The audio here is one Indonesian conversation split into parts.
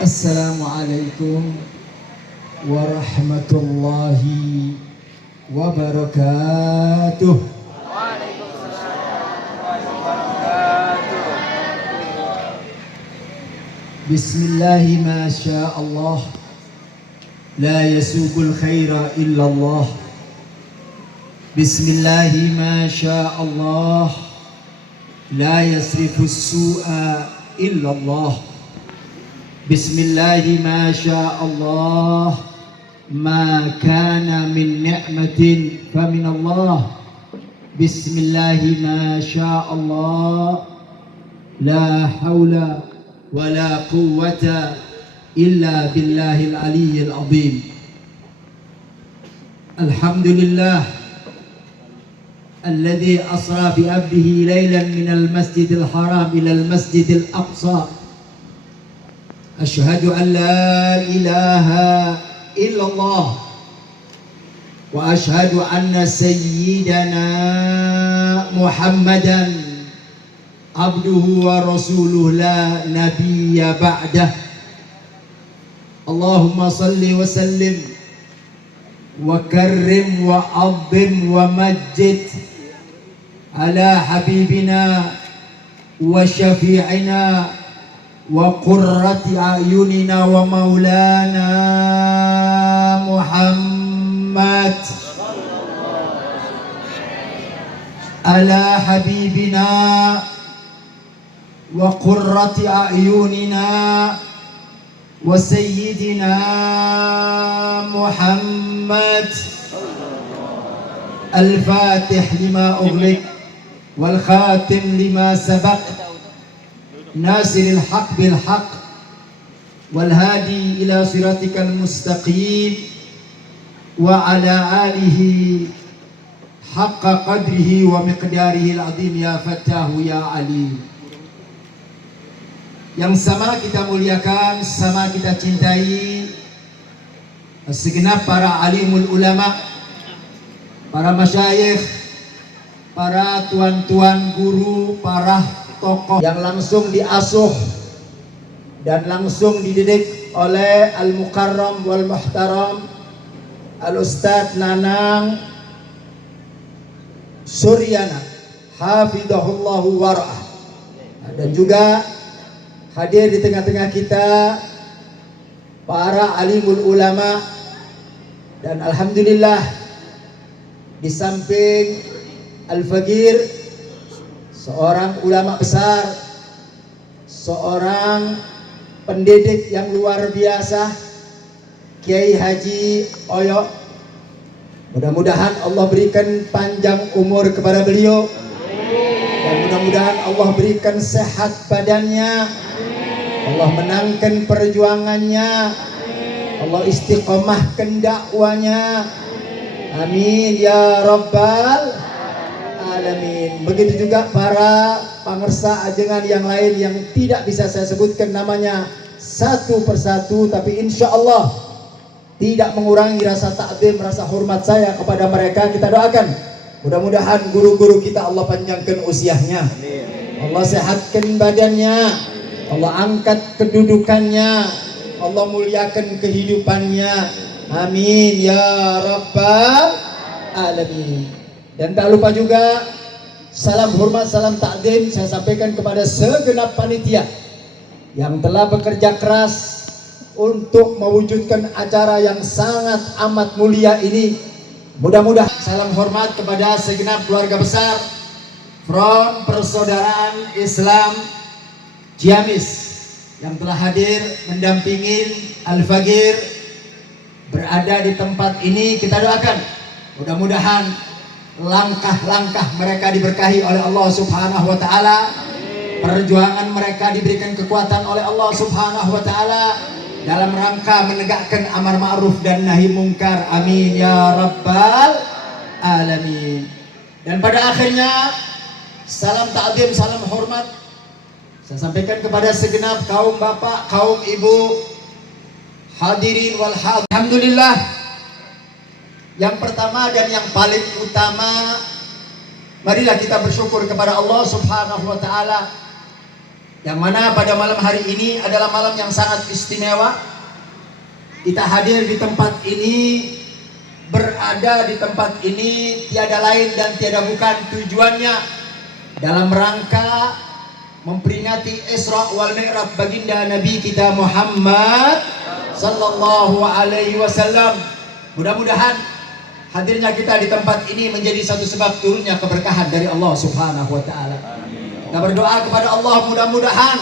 Assalamualaikum warahmatullahi wabarakatuh. Bismillahi ma sya Allah, la yasugul khaira illallah. Bismillahi ma sya Allah, la yasrifus su'a illallah. Bismillahi ma sya Allah, ma kana min ni'matin fa min Allah. Bismillahi ma sya Allah, la hawla wa la quwwata illa billahil aliyyil azim. Alhamdulillah alladhi asra bi abdihi laylan minal masjidil haram ilal masjidil aqsa. Asyhadu an la ilaha illallah wa asyhadu anna sayyidana Muhammadan abduhu wa rasuluh la nabiyya ba'dah. Allahumma salli wa sallim wa karrim wa azzim wa majjid ala habibina wa syafi'ina wa qurrati a'yunina wa maulana Muhammad. Ala habibina wa qurrati a'yunina wa sayyidina Muhammad. Al-Fatih lima ughliq wal khatim lima sabaq, nasiril haq bil haq wal hadi ila siratikal mustaqim wa ala alihi haqqa qadrihi wa miqdarihi al-azim. Ya Fattahu ya Ali, yang sama kita muliakan, sama kita cintai segenap para alimul ulama, para masyayikh, para tuan-tuan guru, para tokoh yang langsung diasuh dan langsung dididik oleh Al-Mukarram wal Muhtaram Al-Ustadz Nanang Suryana hafidhahullahu wara'ah. Dan juga hadir di tengah-tengah kita para alimul ulama. Dan alhamdulillah, di samping Al-Faqir, seorang ulama besar, seorang pendidik yang luar biasa, Kiai Haji Oyo, mudah-mudahan Allah berikan panjang umur kepada beliau, dan mudah-mudahan Allah berikan sehat badannya, Allah menangkan perjuangannya, Allah istiqomahkan dakwanya. Amin ya rabbal alamin. Begitu juga para pemirsa ajengan yang lain yang tidak bisa saya sebutkan namanya satu persatu, tapi insya Allah tidak mengurangi rasa takzim, rasa hormat saya kepada mereka. Kita doakan mudah-mudahan guru-guru kita Allah panjangkan usianya, Allah sehatkan badannya, Allah angkat kedudukannya, Allah muliakan kehidupannya. Amin ya rabbal alamin. Dan tak lupa juga salam hormat, salam takdim saya sampaikan kepada segenap panitia yang telah bekerja keras untuk mewujudkan acara yang sangat amat mulia ini. Mudah-mudahan salam hormat kepada segenap keluarga besar Front Persaudaraan Islam Ciamis yang telah hadir mendampingi Al-Faqir berada di tempat ini. Kita doakan mudah-mudahan langkah-langkah mereka diberkahi oleh Allah Subhanahu wa taala, perjuangan mereka diberikan kekuatan oleh Allah Subhanahu wa taala dalam rangka menegakkan amar ma'ruf dan nahi mungkar. Amin ya rabbal alamin. Dan pada akhirnya salam ta'zim, salam hormat saya sampaikan kepada segenap kaum bapak, kaum ibu, hadirin wal hadir. Alhamdulillah, yang pertama dan yang paling utama, marilah kita bersyukur kepada Allah Subhanahu wa taala yang mana pada malam hari ini adalah malam yang sangat istimewa. Kita hadir di tempat ini, berada di tempat ini tiada lain dan tiada bukan tujuannya dalam rangka memperingati Isra wal Mi'raj baginda Nabi kita Muhammad sallallahu alaihi wasallam. Mudah-mudahan hadirnya kita di tempat ini menjadi satu sebab turunnya keberkahan dari Allah Subhanahu wa taala. Kita berdoa kepada Allah, mudah-mudahan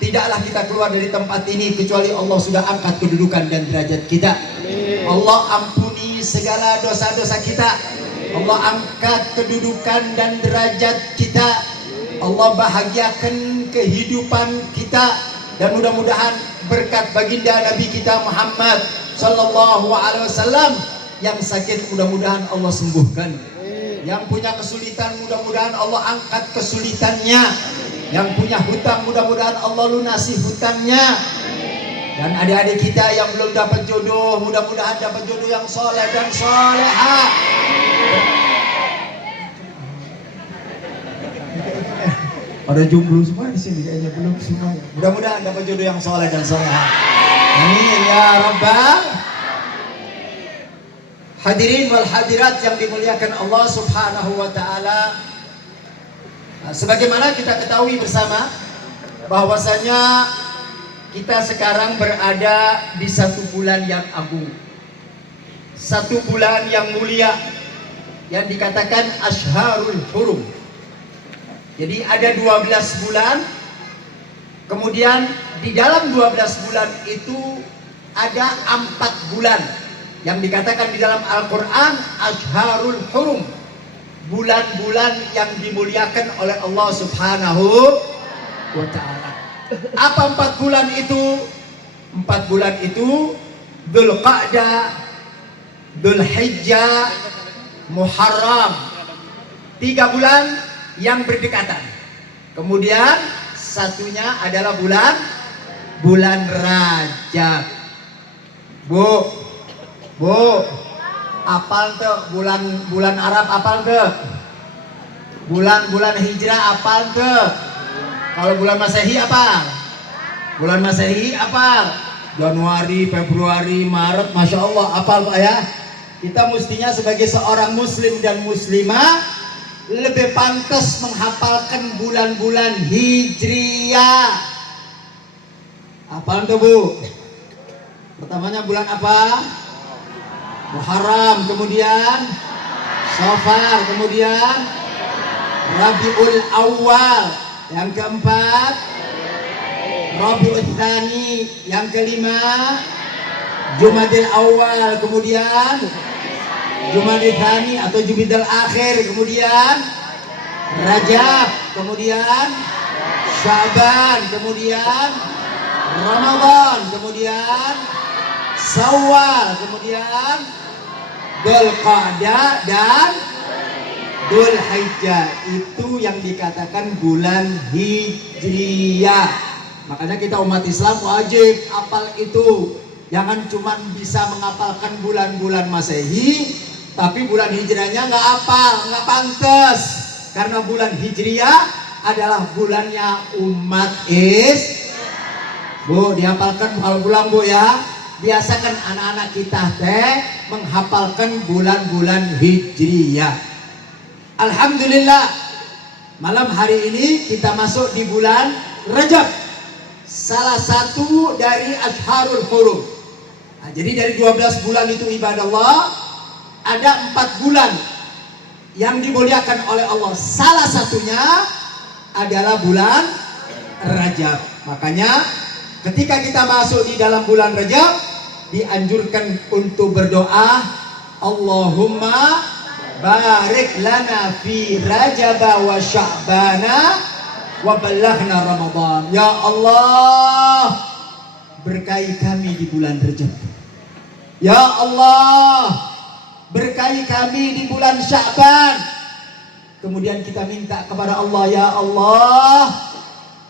tidaklah kita keluar dari tempat ini kecuali Allah sudah angkat kedudukan dan derajat kita. Allah ampuni segala dosa-dosa kita. Allah angkat kedudukan dan derajat kita. Allah bahagiakan kehidupan kita. Dan mudah-mudahan berkat baginda Nabi kita Muhammad sallallahu alaihi wasallam, yang sakit mudah-mudahan Allah sembuhkan. Yang punya kesulitan mudah-mudahan Allah angkat kesulitannya. Yang punya hutang mudah-mudahan Allah lunasi hutangnya. Dan adik-adik kita yang belum dapat jodoh, mudah-mudahan dapat jodoh yang soleh dan soleha. Pada jomblo semua di sini kayaknya belum semua. Mudah-mudahan dapat jodoh yang soleh dan soleha. Amin ya rabbal. Hadirin wal hadirat yang dimuliakan Allah Subhanahu wa taala. Sebagaimana kita ketahui bersama bahwasanya kita sekarang berada di satu bulan yang agung. Satu bulan yang mulia yang dikatakan Ashharul Hurum. Jadi ada 12 bulan. Kemudian di dalam 12 bulan itu ada 4 bulan yang dikatakan di dalam Al-Quran Ashharul Hurum, bulan-bulan yang dimuliakan oleh Allah Subhanahu wa ta'ala. Apa 4 bulan itu? 4 bulan itu Dzulqa'dah, Dzulhijjah, Muharram. 3 bulan yang berdekatan. Kemudian satunya adalah bulan Rajab. Bu, apal tuh bulan Arab, apal tuh bulan Hijrah, apal tuh. Kalau bulan Masehi apa? Bulan Masehi apa? Januari, Februari, Maret, Masya Allah, apal Pak ya. Kita mestinya sebagai seorang muslim dan muslimah lebih pantas menghafalkan bulan-bulan Hijriyah. Apal tuh Bu? Pertamanya bulan apa? Muharram, kemudian Safar, kemudian Rabiul Awal, yang keempat Rabiul Tsani, yang kelima Jumadil Awal, kemudian Jumadil Tsani atau Jumadil Akhir, kemudian Rajab, kemudian Syaban, kemudian Ramadan, kemudian Syawal, kemudian Dzulqa'dah dan Dzulhijjah. Itu yang dikatakan bulan Hijriyah. Makanya kita umat Islam wajib hafal itu. Jangan cuma bisa menghafalkan bulan-bulan Masehi, tapi bulan Hijriahnya nggak hafal, nggak pantas. Karena bulan Hijriyah adalah bulannya umat Bu, dihafalkan kalau pulang Bu ya. Biasakan anak-anak kita menghafalkan bulan-bulan Hijriyah. Alhamdulillah, malam hari ini kita masuk di bulan Rajab, salah satu dari Ashharul Hurum. Nah, jadi dari 12 bulan itu ibadah Allah, ada 4 bulan yang dimuliakan oleh Allah. Salah satunya adalah bulan Rajab. Makanya ketika kita masuk di dalam bulan Rajab, dianjurkan untuk berdoa, Allahumma barik lana fi Rajab wa Sya'bana wa balaghna Ramadan. Ya Allah, berkahi kami di bulan Rajab. Ya Allah, berkahi kami di bulan Sya'ban. Kemudian kita minta kepada Allah, ya Allah,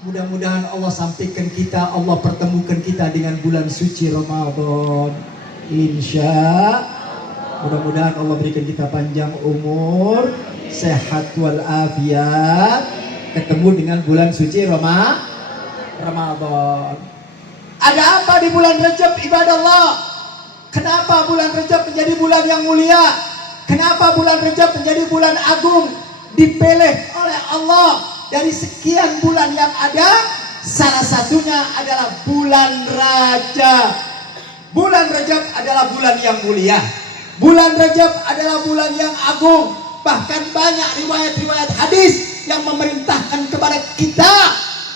mudah-mudahan Allah sampaikan kita, Allah pertemukan kita dengan bulan suci Ramadan. Insya mudah-mudahan Allah berikan kita panjang umur, sehat wal afiat, ketemu dengan bulan suci Ramadan. Ramadan. Ada apa di bulan Rajab, ibadah Allah? Kenapa bulan Rajab menjadi bulan yang mulia? Kenapa bulan Rajab menjadi bulan agung? Dipilih oleh Allah dari sekian bulan yang ada, salah satunya adalah bulan Rajab. Bulan Rajab adalah bulan yang mulia. Bulan Rajab adalah bulan yang agung. Bahkan banyak riwayat-riwayat hadis yang memerintahkan kepada kita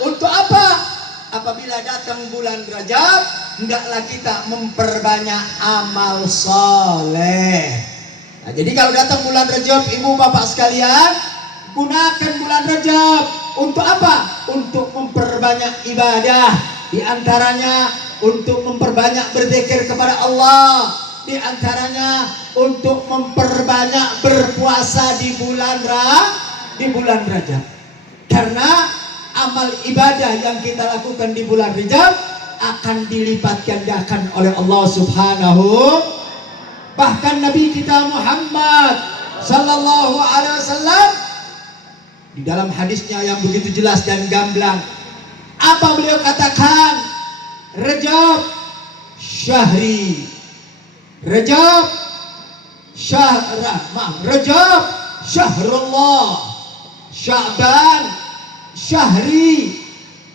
untuk apa? Apabila datang bulan Rajab, hendaklah kita memperbanyak amal soleh. Nah, jadi kalau datang bulan Rajab, ibu bapak sekalian, gunakan bulan Rajab untuk apa? Untuk memperbanyak ibadah. Di antaranya untuk memperbanyak berzikir kepada Allah. Di antaranya untuk memperbanyak berpuasa di bulan Rajab. Karena amal ibadah yang kita lakukan di bulan Rajab akan dilipat gandakan oleh Allah Subhanahu. Bahkan Nabi kita Muhammad sallallahu alaihi wasallam di dalam hadisnya yang begitu jelas dan gamblang, apa beliau katakan? Rajab syahri, Rajab Rajab syahrullah, Sya'ban syahri,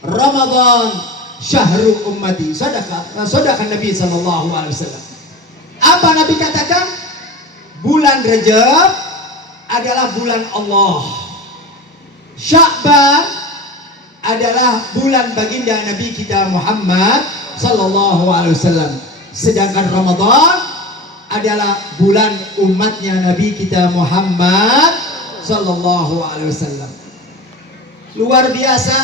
Ramadan syahru ummati. Sadaqah Nabi sallallahu alaihi wasallam. Apa Nabi katakan? Bulan Rajab adalah bulan Allah. Sya'ban adalah bulan baginda Nabi kita Muhammad sallallahu alaihi wasallam. Sedangkan Ramadan adalah bulan umatnya Nabi kita Muhammad sallallahu alaihi wasallam. Luar biasa,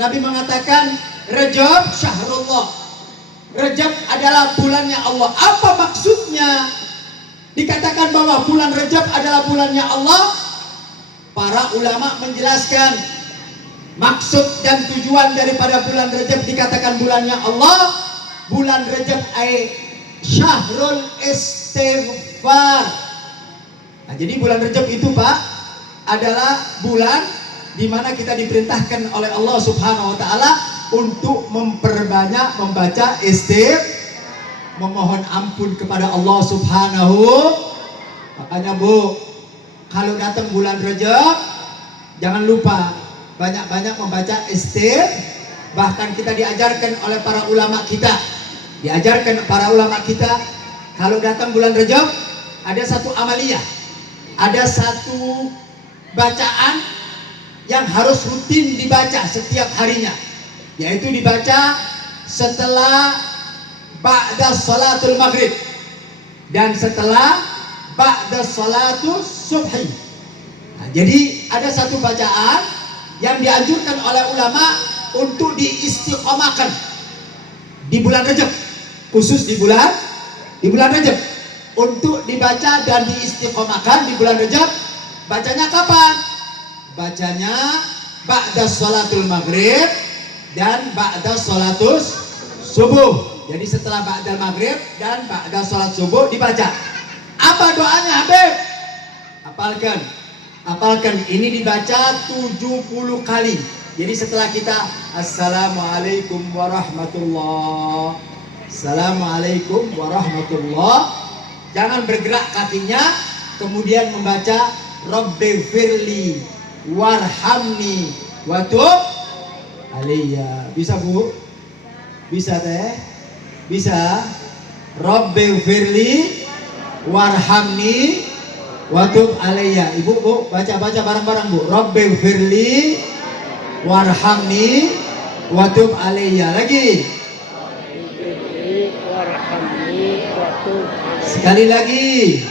Nabi mengatakan Rajab syahrullah. Rajab adalah bulannya Allah. Apa maksudnya dikatakan bahwa bulan Rajab adalah bulannya Allah? Para ulama menjelaskan maksud dan tujuan daripada bulan Rajab dikatakan bulannya Allah. Bulan Rajab ay syahrul istighfar. Nah, jadi bulan Rajab itu Pak adalah bulan di mana kita diperintahkan oleh Allah Subhanahu wa taala untuk memperbanyak membaca memohon ampun kepada Allah Subhanahu. Makanya Bu, kalau datang bulan Rajab jangan lupa banyak-banyak membaca bahkan kita diajarkan oleh para ulama kita. Kalau datang bulan Rajab ada satu amaliyah, ada satu bacaan yang harus rutin dibaca setiap harinya, yaitu dibaca setelah ba'da salatul maghrib dan setelah ba'da salatul subhi. Nah, jadi ada satu bacaan yang dianjurkan oleh ulama untuk diistiqomahkan di bulan Rajab, khusus di bulan Rajab untuk dibaca dan diistiqomahkan di bulan Rajab. Bacanya kapan? Bacanya ba'da sholatul maghrib dan ba'da sholatul subuh. Jadi setelah ba'da maghrib dan ba'da sholat subuh dibaca. Apa doanya Habib? Apalkan ini dibaca 70 kali. Jadi setelah kita Assalamualaikum warahmatullah, Assalamualaikum warahmatullah, jangan bergerak kakinya, kemudian membaca Rabbighfirli warhamni watub alayya. Bisa Bu? Bisa Teh? Bisa? Rabbighfirli warhamni watub alayya. Ibu Bu, baca bareng-bareng Bu. Rabbighfirli warhamni watub alayya. Lagi. Sekali lagi.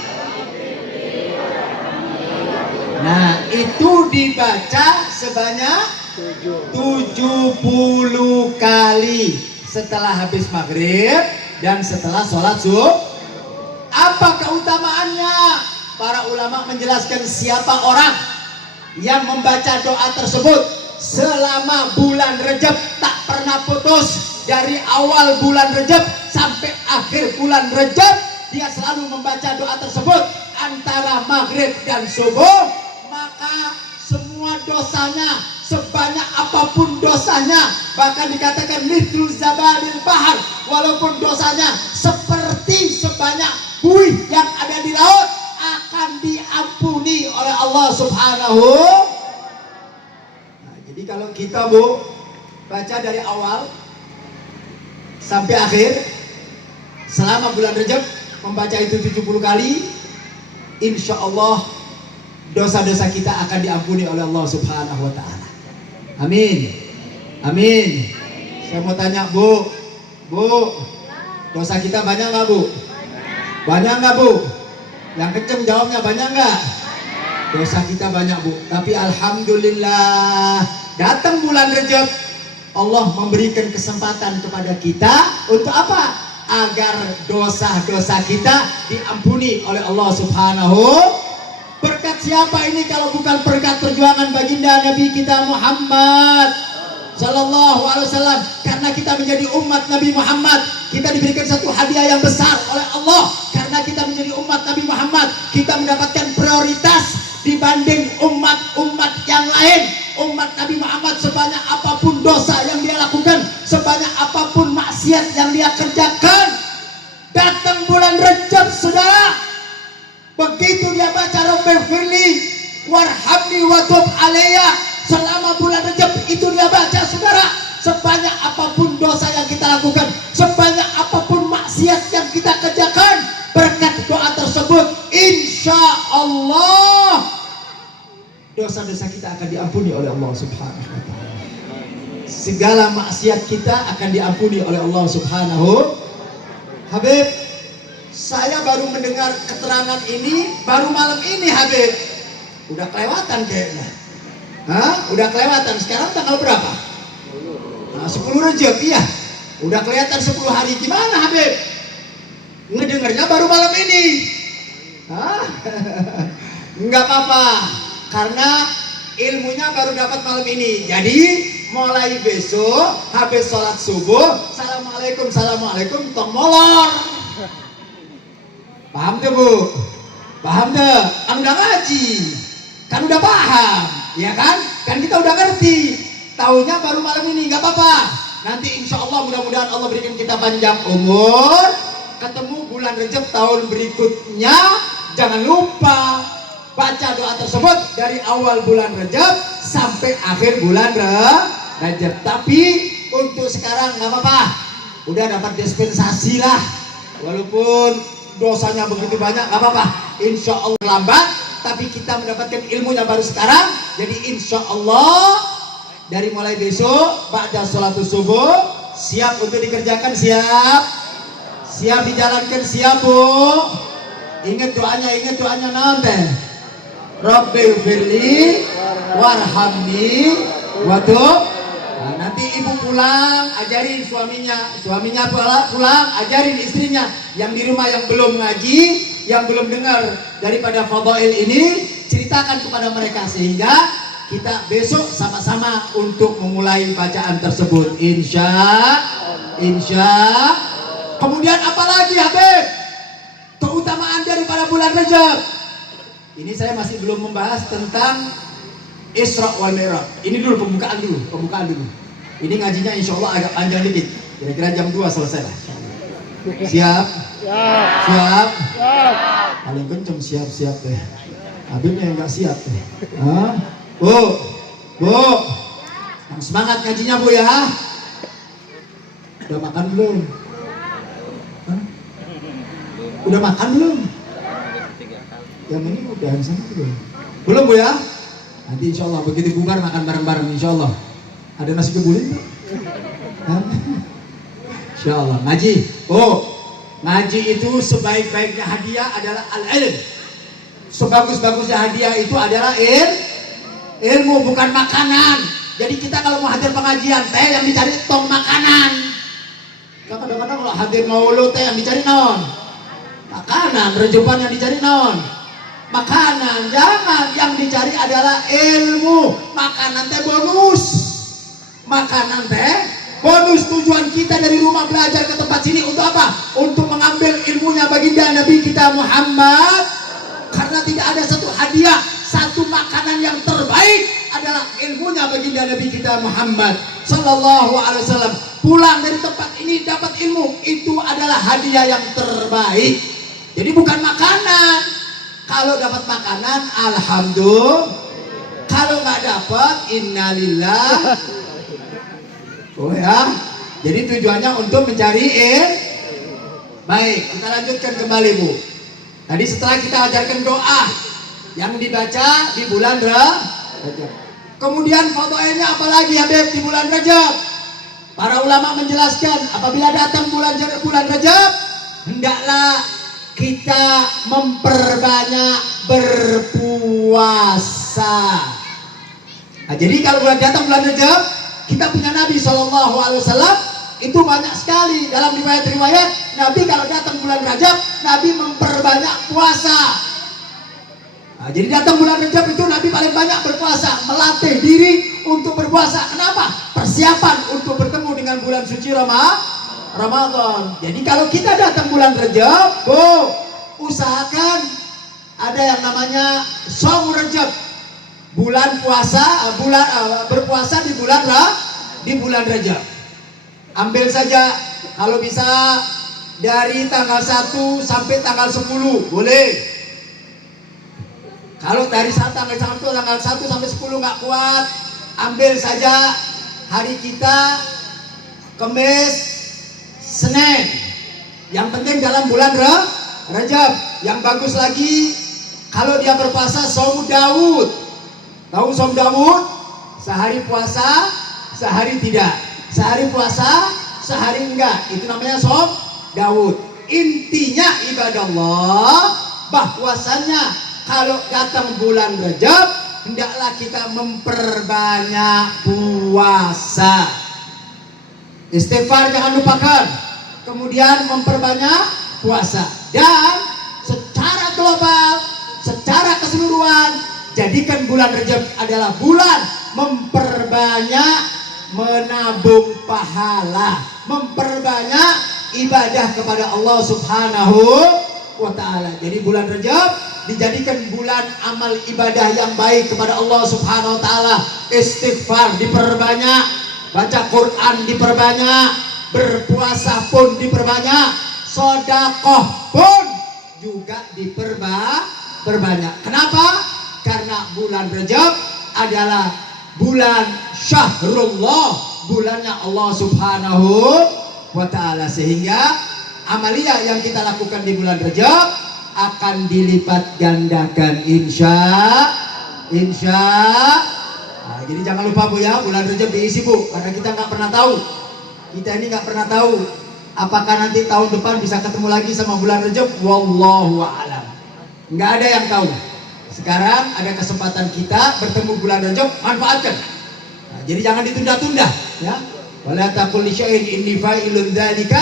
Nah, itu dibaca sebanyak 70 kali setelah habis maghrib dan setelah sholat subuh. Apa keutamaannya? Para ulama menjelaskan siapa orang yang membaca doa tersebut selama bulan Rajab tak pernah putus, dari awal bulan Rajab sampai akhir bulan Rajab dia selalu membaca doa tersebut antara maghrib dan subuh, maka semua dosanya, sebanyak apapun dosanya, bahkan dikatakan mithlu zabalil bahar, walaupun dosanya seperti sebanyak buih yang ada di laut, akan diampuni oleh Allah Subhanahu. Nah, jadi kalau kita Bu baca dari awal sampai akhir selama bulan Rajab, membaca itu 70 kali, insya Allah dosa-dosa kita akan diampuni oleh Allah Subhanahu wa ta'ala. Amin. Amin. Saya mau tanya Bu, dosa kita banyak nggak Bu? Banyak nggak Bu? Yang kenceng jawabnya banyak nggak? Dosa kita banyak Bu. Tapi alhamdulillah datang bulan Rajab, Allah memberikan kesempatan kepada kita untuk apa? Agar dosa-dosa kita diampuni oleh Allah Subhanahu. Berkat siapa ini kalau bukan berkat perjuangan baginda Nabi kita Muhammad Sallallahu Alaihi Wasallam. Karena kita menjadi umat Nabi Muhammad, kita diberikan satu hadiah yang besar oleh Allah. Karena kita menjadi umat Nabi Muhammad, kita mendapatkan prioritas dibanding umat-umat yang lain. Umat Nabi Muhammad sebanyak apapun dosa yang dia lakukan, sebanyak apapun maksiat yang dia kerjakan, datang bulan Rajab saudara, begitu dia baca Rabbighfirli warhamni wa tub alayya, selama bulan Rajab itu dia baca saudara, sebanyak apapun dosa yang kita lakukan, sebanyak apapun maksiat yang kita kerjakan, berkat doa tersebut insya Allah dosa-dosa kita akan diampuni oleh Allah Subhanahu wa ta'ala. Segala maksiat kita akan diampuni oleh Allah Subhanahu. Habib, saya baru mendengar keterangan ini baru malam ini Habib. Udah kelewatan kayaknya. Hah? Udah kelewatan. Sekarang tanggal berapa? Nah, 10 Rajab, iya. Udah kelihatan 10 hari. Gimana Habib? Ngedengarnya baru malam ini. Hah? Enggak apa-apa, karena ilmunya baru dapat malam ini. Jadi mulai besok habis sholat subuh, assalamualaikum tong molor. Paham tuh Bu? Paham tuh? Kan udah ngaji, kan udah paham, ya kan? Kan kita udah ngerti. Taunya baru malam ini, nggak apa-apa. Nanti insya Allah mudah-mudahan Allah berikan kita panjang umur. Ketemu bulan Rajab tahun berikutnya, jangan lupa baca doa tersebut dari awal bulan Rajab sampai akhir bulan Rajab. Tapi untuk sekarang nggak apa-apa, udah dapat dispensasi lah. Walaupun dosanya begitu banyak, nggak apa-apa. Insya Allah lambat, tapi kita mendapatkan ilmunya baru sekarang. Jadi insya Allah dari mulai besok ba'da sholatus subuh siap untuk dikerjakan, siap dijalankan, siap Bu. Ingat doanya nanti. Rabbighfirli warhamni wa tub. Nah, nanti ibu pulang ajarin suaminya pulang ajarin istrinya, yang di rumah yang belum ngaji, yang belum dengar daripada fadail ini, ceritakan kepada mereka sehingga kita besok sama-sama untuk memulai bacaan tersebut insya. Kemudian apalagi Habib keutamaan daripada bulan Rajab ini? Saya masih belum membahas tentang Isra wal Mi'raj. Ini dulu pembukaan dulu. Ini ngajinya insya Allah agak panjang dikit. Kira-kira jam 2 selesai lah. Siap. Paling kenceng siap deh. Habibnya yang nggak siap deh. Bu, yang semangat ngajinya Bu ya. Udah makan belum? Udah makan belum? Yang ini udah, yang sana belum Bu ya? Nanti insya Allah begitu bubar makan bareng-bareng insya Allah. Ada nasi kebuli tuh? Insya Allah ngaji. Ngaji itu sebaik-baiknya hadiah adalah al-ilm. Sebagus-bagusnya hadiah itu adalah ilmu, bukan makanan. Jadi kita kalau mau hadir pengajian teh yang dicari tong makanan. Kadang-kadang kalau hadir maulud teh yang dicari naon? Makanan. Rejeban yang dicari naon? Makanan. Jangan, yang dicari adalah ilmu. Makanan teh bonus. Tujuan kita dari rumah belajar ke tempat sini untuk apa? Untuk mengambil ilmunya baginda Nabi kita Muhammad. Karena tidak ada satu hadiah, satu makanan yang terbaik adalah adalah ilmunya baginda Nabi kita Muhammad Sallallahu Alaihi Wasallam. Pulang dari tempat ini dapat ilmu, itu adalah hadiah yang terbaik. Jadi bukan makanan. Kalau dapat makanan, alhamdulillah. Kalau nggak dapat, innalillah. Oh ya. Jadi tujuannya untuk mencari baik. Kita lanjutkan kembali, Bu. Tadi setelah kita ajarkan doa yang dibaca di bulan Rajab. Kemudian fadhailnya apalagi Habib di bulan Rajab? Para ulama menjelaskan apabila datang bulan Rajab, hendaklah kita memperbanyak berpuasa. Nah, jadi kalau datang bulan Rajab, kita punya Nabi SAW itu banyak sekali dalam riwayat-riwayat Nabi kalau datang bulan Rajab, Nabi memperbanyak puasa. Nah, jadi datang bulan Rajab itu Nabi paling banyak berpuasa, melatih diri untuk berpuasa. Kenapa? Persiapan untuk bertemu dengan bulan suci Ramadan. Jadi kalau kita datang bulan Rajab, usahakan ada yang namanya Shaum Rajab, bulan puasa, berpuasa di bulan Rajab. Ambil saja kalau bisa dari tanggal 1 sampai tanggal 10 boleh. Kalau dari tanggal 1 sampai 10 nggak kuat, ambil saja hari kita Kamis, Senin. Yang penting dalam bulan Rajab. Yang bagus lagi kalau dia berpuasa Shaum Daud. Tahu Shaum Daud? Sehari puasa, sehari tidak. Sehari puasa, sehari enggak. Itu namanya Shaum Daud. Intinya ibadah Allah bahwasannya kalau datang bulan Rajab, hendaklah kita memperbanyak puasa. Istighfar jangan lupakan. Kemudian memperbanyak puasa. Dan secara global, secara keseluruhan, jadikan bulan Rajab adalah bulan memperbanyak menabung pahala, memperbanyak ibadah kepada Allah Subhanahu wa Ta'ala. Jadi bulan Rajab dijadikan bulan amal ibadah yang baik kepada Allah Subhanahu wa Ta'ala. Istighfar diperbanyak, baca Quran diperbanyak, berpuasa pun diperbanyak, sedekah pun juga diperbanyak. Kenapa? Karena bulan Rajab adalah bulan Syahrullah, bulannya Allah Subhanahu wa Ta'ala, sehingga amalia yang kita lakukan di bulan Rajab akan dilipat gandakan nah, jadi jangan lupa Bu ya, bulan Rajab diisi Bu, karena kita nggak pernah tahu, kita ini nggak pernah tahu apakah nanti tahun depan bisa ketemu lagi sama bulan Rajab. Wallahu a'lam, nggak ada yang tahu. Sekarang ada kesempatan kita bertemu bulan Rajab, manfaatkan. Nah, jadi jangan ditunda-tunda ya. Wala taqul li syai'in inni fa'ilun dzalika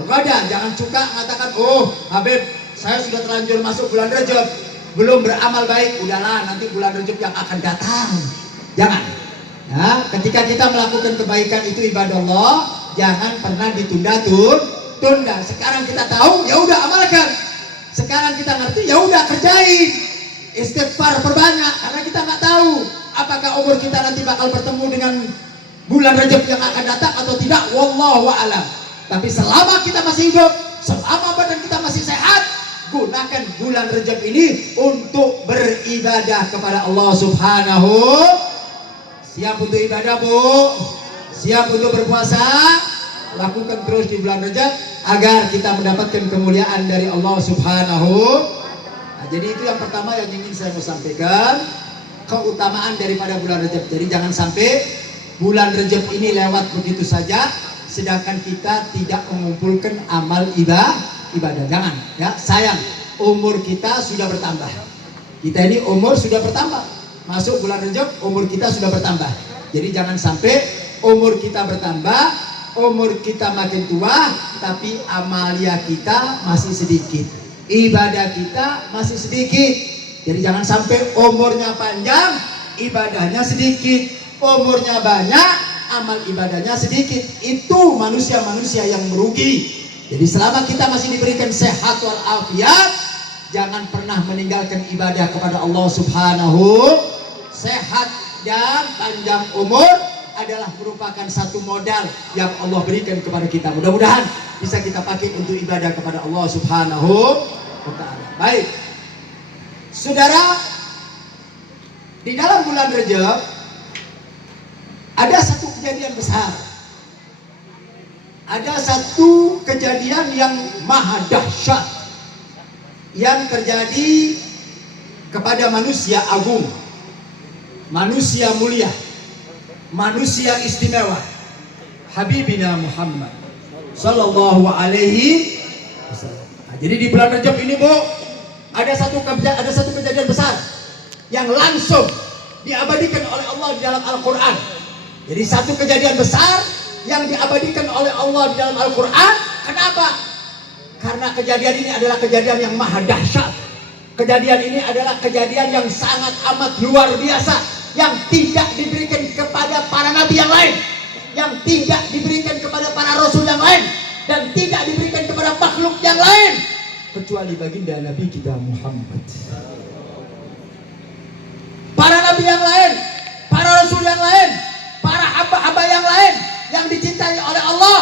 ghadan. Jangan suka mengatakan, "Oh, Habib, saya sudah terlanjur masuk bulan Rajab, belum beramal baik, udahlah nanti bulan Rajab yang akan datang." Jangan. Ya, ketika kita melakukan kebaikan itu ibadah Allah, jangan pernah ditunda-tunda. Sekarang kita tahu, ya udah amalkan. Sekarang kita ngerti, ya udah kerjain. Istighfar perbanyak, karena kita nggak tahu apakah umur kita nanti bakal bertemu dengan bulan Rajab yang akan datang atau tidak. Wallahu a'lam. Tapi selama kita masih hidup, selama badan kita masih sehat, gunakan bulan Rajab ini untuk beribadah kepada Allah Subhanahu. Siap untuk ibadah Bu? Siap untuk berpuasa? Lakukan terus di bulan Rajab agar kita mendapatkan kemuliaan dari Allah Subhanahu. Nah, jadi itu yang pertama yang ingin saya mau sampaikan, keutamaan daripada bulan Rajab. Jadi jangan sampai bulan Rajab ini lewat begitu saja, sedangkan kita tidak mengumpulkan amal ibadah. Jangan ya, sayang, umur kita sudah bertambah. Kita ini umur sudah bertambah, masuk bulan Rajab umur kita sudah bertambah. Jadi jangan sampai umur kita bertambah, umur kita makin tua, tapi amalia kita masih sedikit, ibadah kita masih sedikit. Jadi jangan sampai umurnya panjang, ibadahnya sedikit, umurnya banyak, amal ibadahnya sedikit. Itu manusia-manusia yang merugi. Jadi selama kita masih diberikan sehat walafiat, jangan pernah meninggalkan ibadah kepada Allah Subhanahu. Sehat dan panjang umur adalah merupakan satu modal yang Allah berikan kepada kita. Mudah-mudahan bisa kita pakai untuk ibadah kepada Allah Subhanahu wa ta'ala. Baik, saudara, di dalam bulan Rajab ada satu kejadian besar. Ada satu kejadian yang maha dahsyat yang terjadi kepada manusia agung, manusia mulia, manusia istimewa, Habibina Muhammad sallallahu alaihi wasallam. Jadi di bulan Rajab ini, Bu, ada satu kejadian besar yang langsung diabadikan oleh Allah di dalam Al-Qur'an. Jadi satu kejadian besar yang diabadikan oleh Allah di dalam Al-Qur'an. Kenapa? Karena kejadian ini adalah kejadian yang maha dahsyat. Kejadian ini adalah kejadian yang sangat amat luar biasa, yang tidak diberikan kepada para nabi yang lain, yang tidak diberikan kepada para rasul yang lain, dan tidak diberikan kepada makhluk yang lain kecuali baginda Nabi kita Muhammad. Para nabi yang lain, para rasul yang lain, para hamba-hamba yang lain yang dicintai oleh Allah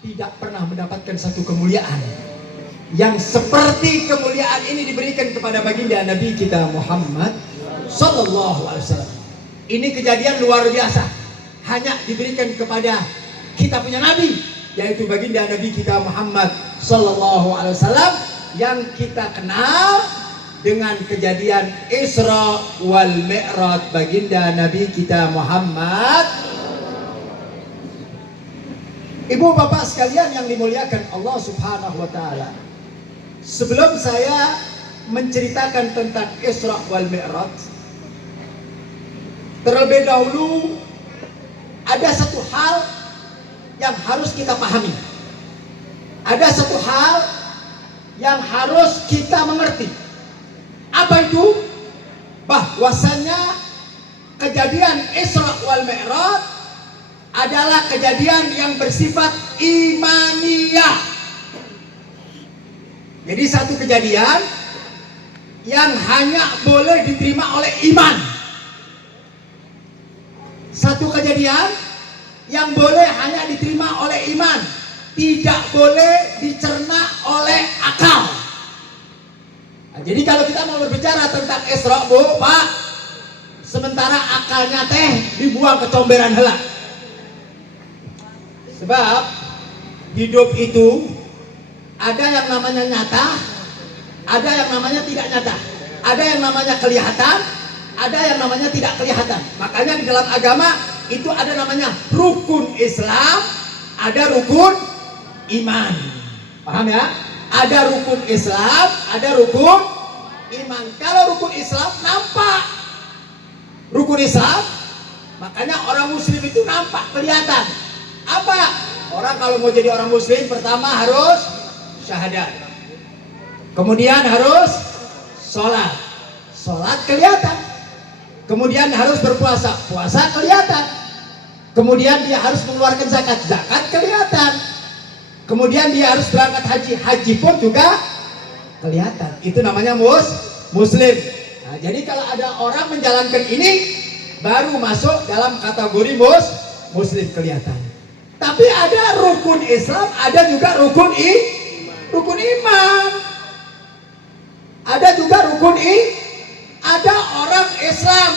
tidak pernah mendapatkan satu kemuliaan yang seperti kemuliaan ini diberikan kepada baginda Nabi kita Muhammad sallallahu alaihi wasallam. Ini kejadian luar biasa, hanya diberikan kepada kita punya nabi, yaitu baginda Nabi kita Muhammad sallallahu alaihi wasallam, yang kita kenal dengan kejadian Isra wal Mi'raj baginda Nabi kita Muhammad. Ibu bapak sekalian yang dimuliakan Allah Subhanahu wa taala, sebelum saya menceritakan tentang Isra wal Mi'raj, terlebih dahulu ada satu hal yang harus kita pahami. Ada satu hal yang harus kita mengerti. Apa itu? Bahwasanya kejadian Isra wal Mi'raj adalah kejadian yang bersifat imaniyah. Jadi satu kejadian yang hanya boleh diterima oleh iman. Satu kejadian yang boleh hanya diterima oleh iman, tidak boleh dicerna oleh akal. Nah, jadi kalau kita mau berbicara tentang Isra, Bu, Pak, sementara akalnya teh dibuang ke comberan heula. Sebab hidup itu ada yang namanya nyata, ada yang namanya tidak nyata, ada yang namanya kelihatan, ada yang namanya tidak kelihatan. Makanya di dalam agama itu ada namanya rukun Islam, ada rukun iman. Paham ya? Ada rukun Islam, ada rukun iman. Kalau rukun Islam nampak, rukun Islam, makanya orang muslim itu nampak, kelihatan. Apa? Orang kalau mau jadi orang muslim pertama harus syahadat, kemudian harus sholat, sholat kelihatan, kemudian harus berpuasa, puasa kelihatan, kemudian dia harus mengeluarkan zakat, zakat kelihatan, kemudian dia harus berangkat haji, haji pun juga kelihatan. Itu namanya muslim. Nah, jadi kalau ada orang menjalankan ini baru masuk dalam kategori muslim kelihatan. Tapi ada rukun Islam, ada juga rukun iman. Ada juga ada orang Islam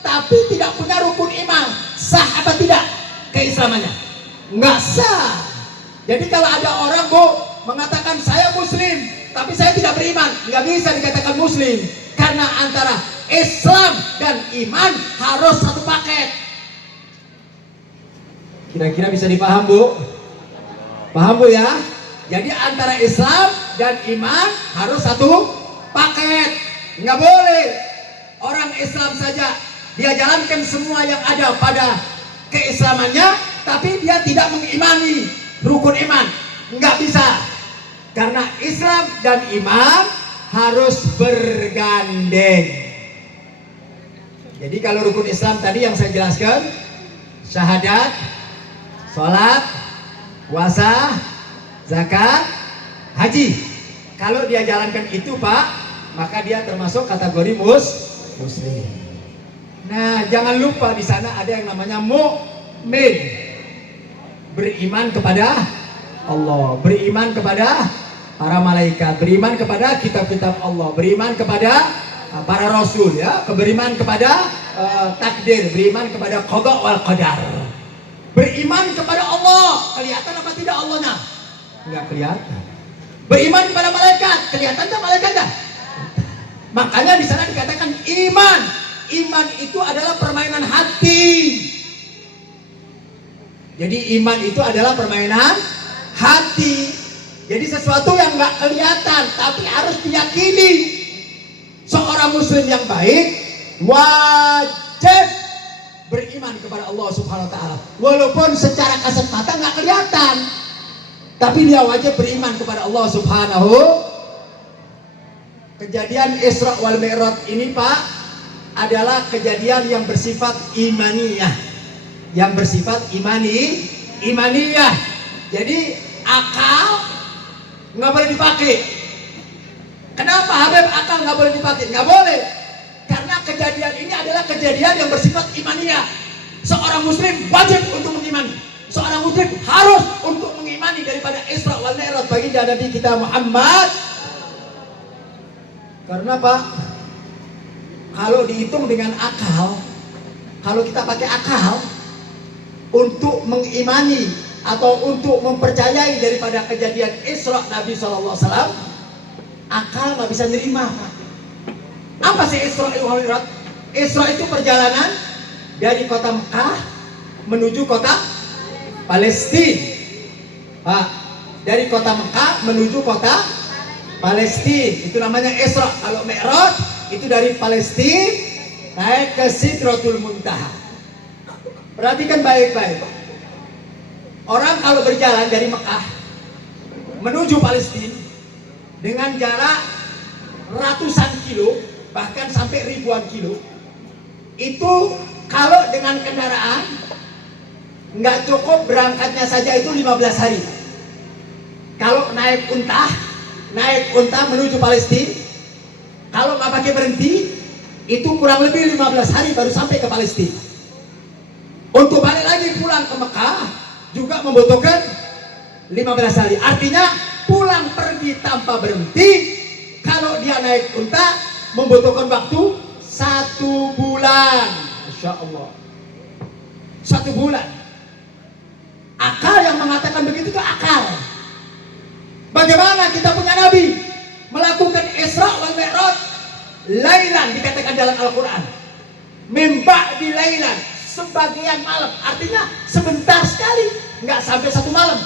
tapi tidak punya rukun iman. Sah apa tidak keislamannya? Enggak sah. Jadi kalau ada orang, Bu, mengatakan saya muslim tapi saya tidak beriman, nggak bisa dikatakan muslim. Karena antara Islam dan iman harus satu paket. Kira-kira bisa dipaham, Bu? Paham, Bu, ya? Jadi antara Islam dan iman harus satu paket. Nggak boleh orang Islam saja dia jalankan semua yang ada pada keislamannya, tapi dia tidak mengimani rukun iman. Nggak bisa. Karena Islam dan iman harus bergandeng. Jadi kalau rukun Islam tadi yang saya jelaskan, syahadat, sholat, puasa, zakat, haji. Kalau dia jalankan itu, Pak, maka dia termasuk kategori muslim. Nah, jangan lupa di sana ada yang namanya mukmin. Beriman kepada Allah, beriman kepada para malaikat, beriman kepada kitab-kitab Allah, beriman kepada para rasul, ya, beriman kepada takdir, beriman kepada qada wal qadar. Beriman kepada Allah, kelihatan apa tidak Allahnya? Enggak kelihatan. Beriman kepada malaikat, kelihatan tak malaikatnya? Makanya di sana dikatakan iman. Iman itu adalah permainan hati. Jadi iman itu adalah permainan hati. Jadi sesuatu yang nggak kelihatan tapi harus diyakini. Seorang muslim yang baik wajib beriman kepada Allah Subhanahu wa taala. Walaupun secara kasat mata nggak kelihatan, tapi dia wajib beriman kepada Allah Subhanahu. Kejadian Isra wal Mi'raj ini, Pak, adalah kejadian yang bersifat imaniyah. Yang bersifat imaniyah. Jadi akal nggak boleh dipakai. Kenapa Habib akal nggak boleh dipakai? Nggak boleh, karena kejadian ini adalah kejadian yang bersifat imaniyah. Seorang muslim wajib untuk mengimani. Seorang muslim harus untuk mengimani daripada Isra wal Mi'raj bagi Nabi kita Muhammad. Karena Pak, kalau dihitung dengan akal, kalau kita pakai akal untuk mengimani atau untuk mempercayai daripada kejadian Isra Nabi SAW, akal nggak bisa nerima, Pak. Apa sih Isra wal Mi'raj? Isra itu perjalanan dari kota Mekah menuju kota Palestina, Pak. Dari kota Mekah menuju kota Palestina, itu namanya Isra. Kalau Mi'raj itu dari Palestina naik ke Sidratul Muntaha. Perhatikan baik-baik. Orang kalau berjalan dari Mekah menuju Palestina dengan jarak ratusan kilo, bahkan sampai ribuan kilo, itu kalau dengan kendaraan nggak cukup berangkatnya saja itu 15 hari. Kalau naik unta menuju Palestina, kalau nggak pakai berhenti, itu kurang lebih 15 hari baru sampai ke Palestina. Untuk balik lagi pulang ke Mekah juga membutuhkan 15 hari. Artinya pulang pergi tanpa berhenti, kalau dia naik unta membutuhkan waktu 1 bulan. Masya Allah, 1 bulan. Akal yang mengatakan begitu itu akal. Bagaimana kita punya Nabi melakukan Isra wal Mi'raj lailan, dikatakan dalam Al-Quran, mimba di lailan, sebagian malam, artinya sebentar sekali, nggak sampai 1 malam.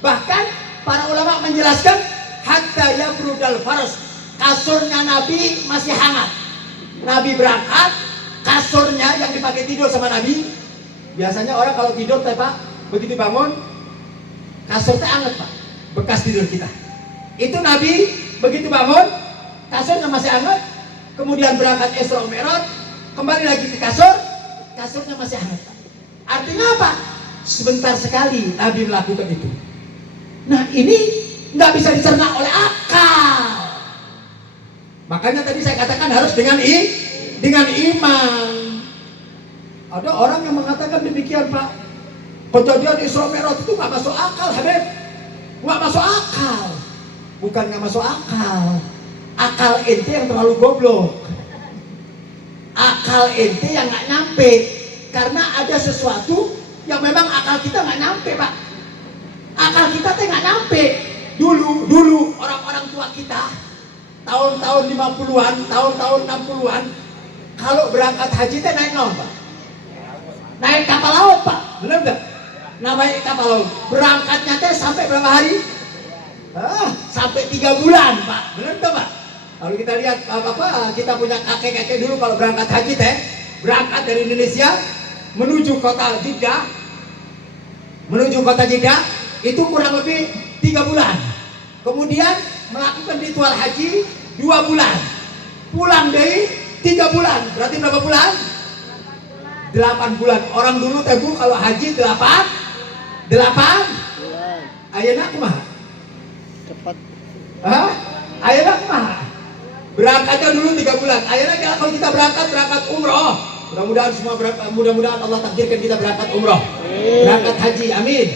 Bahkan para ulama menjelaskan hatta yabrudal faras, kasurnya Nabi masih hangat. Nabi berangkat, kasurnya yang dipakai tidur sama Nabi, biasanya orang kalau tidur Pak, begitu bangun kasurnya hangat, Pak, bekas tidur kita. Itu Nabi begitu bangun kasurnya masih hangat, kemudian berangkat Isra Mi'raj, kembali lagi ke kasur, kasurnya masih hangat, Pak. Artinya apa? Sebentar sekali Nabi melakukan itu. Nah, ini nggak bisa dicerna oleh akal. Makanya tadi saya katakan harus dengan iman. Ada orang yang mengatakan demikian, Pak. Kejadian Isra Mi'raj itu nggak masuk akal, Habib. Nggak masuk akal. Bukan nggak masuk akal. Akal ente yang terlalu goblok. Akal ente yang nggak nyampe. Karena ada sesuatu yang memang akal kita nggak nyampe, Pak. Akal kita teh nggak nyampe. Dulu orang-orang tua kita tahun-tahun 50-an, tahun-tahun 60-an, kalau berangkat haji teh naik naon, Pak? Naik kapal laut, Pak. Benar nggak? Namanya kapal laut. Berangkatnya teh sampai berapa hari? Sampai 3 bulan, Pak. Benar nggak, Pak? Kalau kita lihat kita punya kakek-kakek dulu kalau berangkat haji teh, berangkat dari Indonesia menuju kota Jeddah, itu kurang lebih 3 bulan. Kemudian melakukan ritual haji 2 bulan. Pulang dari 3 bulan. Berarti berapa bulan? 8 bulan. Orang dulu teh Bu kalau haji 8 bulan. Ayeuna kumaha? Cepat. Ayeuna kumaha? Berangkatnya dulu 3 bulan. Ayeuna kalau kita berangkat umroh Mudah-mudahan Allah takdirkan kita berangkat umroh, berangkat haji, amin.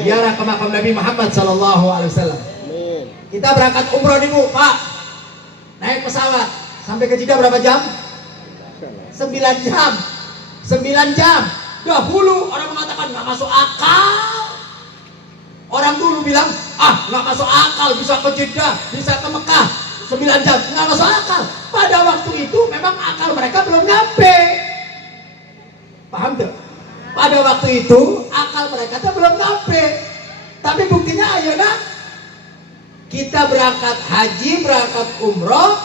Ziarah ke makam Nabi Muhammad sallallahu alaihi wasallam. Kita berangkat umroh nih Bu, Pak. Naik pesawat sampai ke Jeddah berapa jam? 9 jam. 9 jam. Dahulu orang mengatakan nggak masuk akal. Orang dulu bilang, nggak masuk akal, bisa ke Jeddah, bisa ke Mekah 9 jam, nggak masuk akal. Pada waktu itu memang akal mereka belum nyampe. Paham tuh? Pada waktu itu akal mereka tuh belum nyampe. Tapi buktinya ayeuna kita berangkat haji, berangkat umroh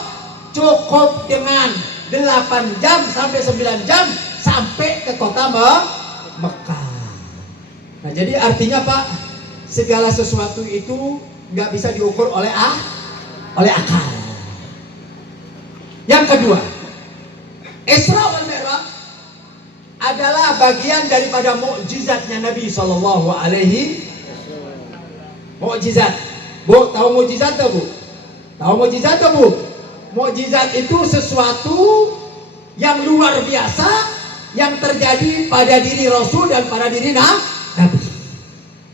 cukup dengan 8 jam sampai 9 jam sampai ke kota Mekah. Nah, jadi artinya Pak, segala sesuatu itu nggak bisa diukur oleh akal. Yang kedua, Isra wal Mi'raj adalah bagian daripada mukjizatnya Nabi Shallallahu Alaihi mukjizat. Bu, tahu mukjizat tak Bu? Tahu mukjizat tak Bu? Mukjizat itu sesuatu yang luar biasa yang terjadi pada diri Rasul dan pada diri Nabi.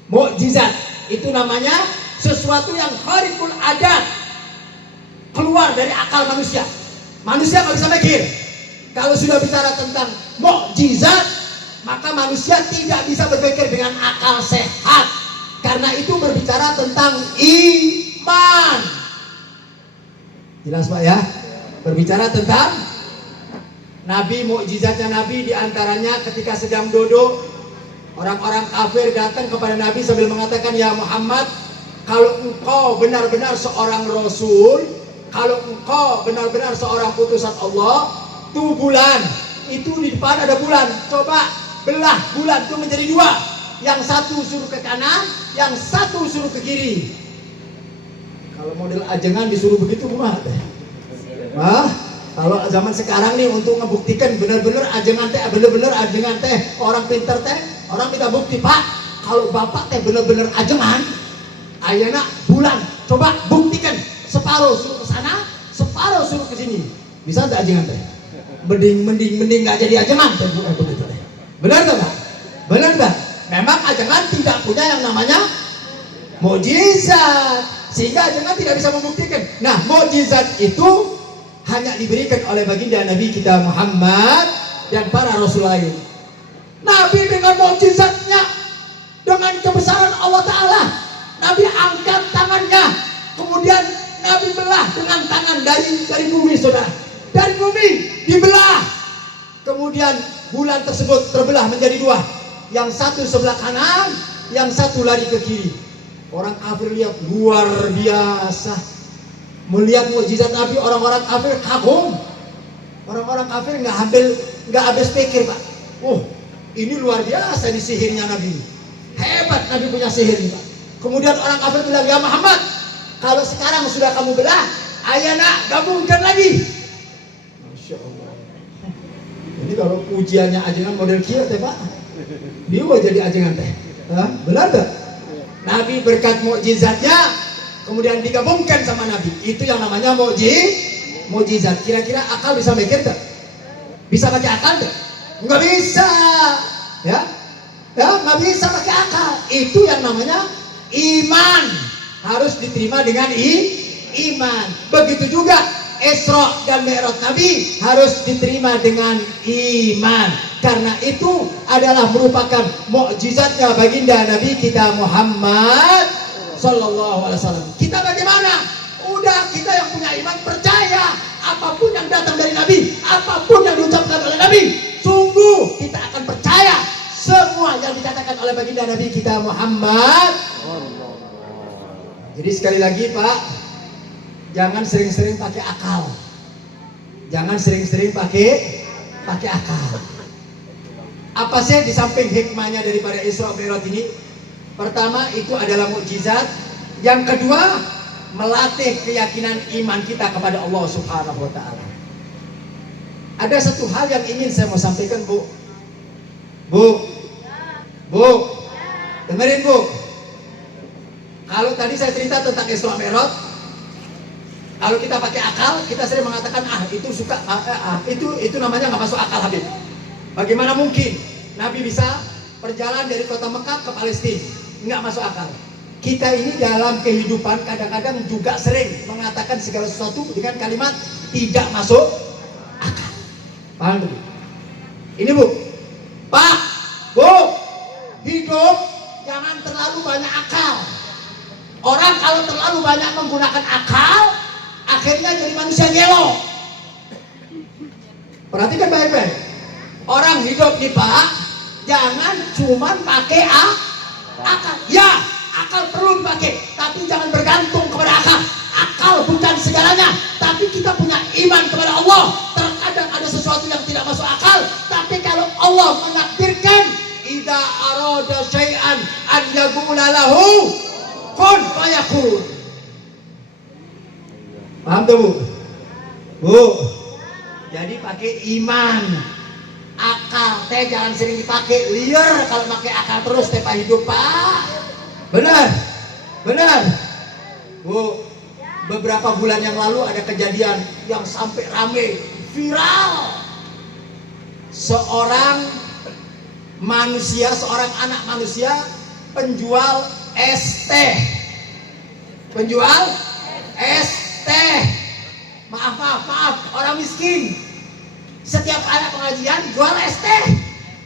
Mukjizat itu namanya sesuatu yang kharikul adat, keluar dari akal manusia. Manusia nggak bisa mikir. Kalau sudah bicara tentang mukjizat, maka manusia tidak bisa berpikir dengan akal sehat. Karena itu berbicara tentang iman. Jelas Pak ya? Berbicara tentang Nabi, mukjizatnya Nabi diantaranya ketika sedang duduk, orang-orang kafir datang kepada Nabi sambil mengatakan, ya Muhammad, kalau engkau benar-benar seorang Rasul, kalau engkau benar-benar seorang utusan Allah, tuh bulan, itu di depan ada bulan, coba belah bulan itu menjadi 2. Yang satu suruh ke kanan, yang satu suruh ke kiri. Kalau model ajengan disuruh begitu kumaha teh? Kalau zaman sekarang nih untuk membuktikan benar-benar ajengan teh, benar-benar ajengan teh, orang pinter teh, orang minta bukti, Pak. Kalau Bapak teh benar-benar ajengan, ayeuna bulan, coba buktikan. Separuh suruh ke sana, separuh suruh ke sini. Bisa enggak ajengan teh? Mending enggak jadi ajengan teh begitu teh. Benar enggak, Pak? Benar enggak? Memang ajengan tidak punya yang namanya mukjizat, sehingga ajengan tidak bisa membuktikan. Nah, mukjizat itu hanya diberikan oleh baginda Nabi kita Muhammad dan para rasul lain. Nabi dengan mukjizatnya, dengan kebesaran Allah Ta'ala, Nabi angkat tangannya, kemudian Nabi belah dengan tangan dari bumi, saudara. Dari bumi dibelah, kemudian bulan tersebut terbelah menjadi 2. Yang satu sebelah kanan, yang satu lari ke kiri. Orang kafir lihat luar biasa. Melihat mukjizat Nabi, orang-orang kafir kagum. Orang-orang kafir nggak habis pikir, Pak. Ini luar biasa di sihirnya Nabi. Hebat Nabi punya sihir, Pak. Kemudian orang kafir bilang, ya Muhammad, kalau sekarang sudah kamu belah, ayeuna gabungkan lagi. Masya Allah. Ini kalau ujiannya ajengan model kia teh, Pak. Dia jadi ajengan teh. Benar tak? Nabi berkat mukjizatnya kemudian digabungkan sama Nabi. Itu yang namanya mukjizat. Kira-kira akal bisa mikir tak? Bisa pakai akal tak? Nggak bisa. Ya, nggak bisa pakai akal. Itu yang namanya iman. Harus diterima dengan iman. Begitu juga Isra dan Mi'raj Nabi harus diterima dengan iman. Karena itu adalah merupakan mukjizatnya baginda Nabi kita Muhammad Sallallahu Alaihi Wasallam. Kita bagaimana? Udah, kita yang punya iman percaya apapun yang datang dari Nabi, apapun yang diucapkan oleh Nabi, sungguh kita akan percaya semua yang dikatakan oleh baginda Nabi kita Muhammad. Jadi sekali lagi Pak, jangan sering-sering pakai akal. Jangan sering-sering pakai akal. Apa sih di samping hikmahnya daripada Isra Mi'raj ini? Pertama, itu adalah mukjizat. Yang kedua, melatih keyakinan iman kita kepada Allah Subhanahu wa Ta'ala. Ada satu hal yang ingin saya mau sampaikan, Bu. Dengerin, Bu. Kalau tadi saya cerita tentang Isra Mi'raj, kalau kita pakai akal, kita sering mengatakan itu suka itu namanya nggak masuk akal, Habib. Bagaimana mungkin Nabi bisa perjalanan dari kota Mekah ke Palestina? Nggak masuk akal. Kita ini dalam kehidupan kadang-kadang juga sering mengatakan segala sesuatu dengan kalimat tidak masuk akal. Paham tuh? Ini Bu, Pak, Bu, hidup jangan terlalu banyak akal. Orang kalau terlalu banyak menggunakan akal, akhirnya jadi manusia gelo. Perhatikan baik-baik. Orang hidup nih Pak, jangan cuma pakai akal. Ya, akal perlu dipakai, tapi jangan bergantung kepada akal. Akal bukan segalanya, tapi kita punya iman kepada Allah. Terkadang ada sesuatu yang tidak masuk akal, tapi kalau Allah menakdirkan, idza arada syai'an an yaqula lahu kun fayakun. Paham tuh Bu? Bu, jadi pakai iman. Akal teh jangan sering dipakai, liar kalau pakai akal terus teh Pak hidup Pak. Benar, benar. Bu, beberapa bulan yang lalu ada kejadian yang sampai rame, viral. Seorang manusia, seorang anak manusia penjual es teh. Penjual es teh. Maaf, orang miskin. Setiap ada pengajian jual es teh.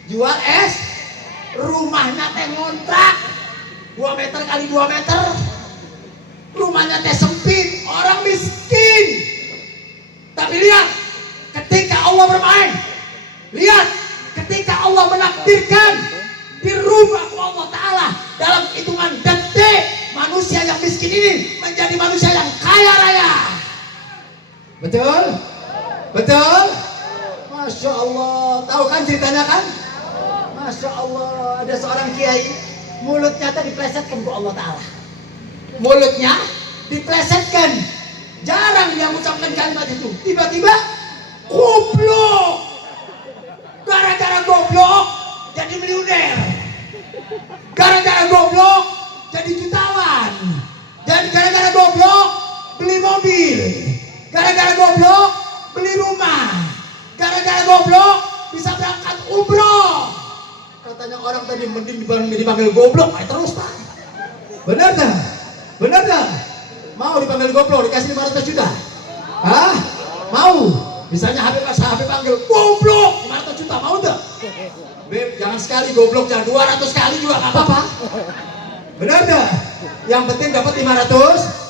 Jual es. Rumahnya teh ngontrak 2 meter kali 2 meter. Rumahnya teh sempit, orang miskin. Tapi lihat, ketika Allah bermain, lihat ketika Allah menakdirkan di rumah Allah Ta'ala dalam hitungan detik, manusia yang miskin ini menjadi manusia yang kaya raya. Betul? Betul? Masya Allah. Tahu kan ceritanya kan? Masya Allah. Ada seorang kiai, mulutnya tadi diplesetkan ke Allah Ta'ala. Mulutnya diplesetkan. Jarang dia mengucapkan kalimat itu. Tiba-tiba goblok. Gara-gara goblok jadi miliuner. Gara-gara goblok jadi jutawan. Dan gara-gara goblok beli mobil. Gara-gara goblok beli rumah. Gara-gara goblok bisa berangkat umroh. Katanya orang tadi mending dipanggil goblok, terus Pak. Benar gak? Benar gak? Mau dipanggil goblok dikasih 500 juta? Hah? Mau? Misalnya HP panggil goblok 500 juta, mau gak? Beb, jangan sekali goblok, jangan 200 kali juga gak apa-apa. Benar gak? Yang penting dapat 500.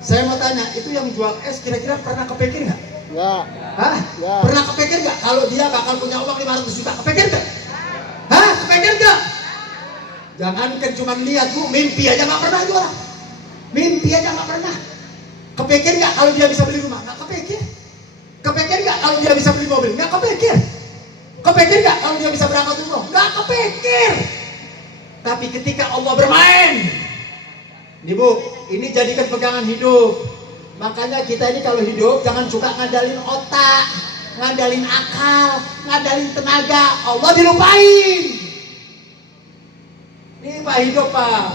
Saya mau tanya, itu yang jual es kira-kira pernah kepikir nggak? Nggak. Hah? Nggak. Pernah kepikir nggak kalau dia bakal punya uang 500 juta? Kepikir nggak? Hah? Kepikir nggak? Jangankan cuma lihat Bu, mimpi aja nggak pernah jual. Mimpi aja nggak pernah. Kepikir nggak kalau dia bisa beli rumah? Nggak kepikir. Kepikir nggak kalau dia bisa beli mobil? Nggak kepikir. Kepikir nggak kalau dia bisa berangkat umroh? Nggak kepikir. Tapi ketika Allah bermain, nih Bu, ini jadikan pegangan hidup. Makanya kita ini kalau hidup jangan suka ngandalin otak, ngandalin akal, ngandalin tenaga. Allah dilupain. Ini Pak hidup Pak.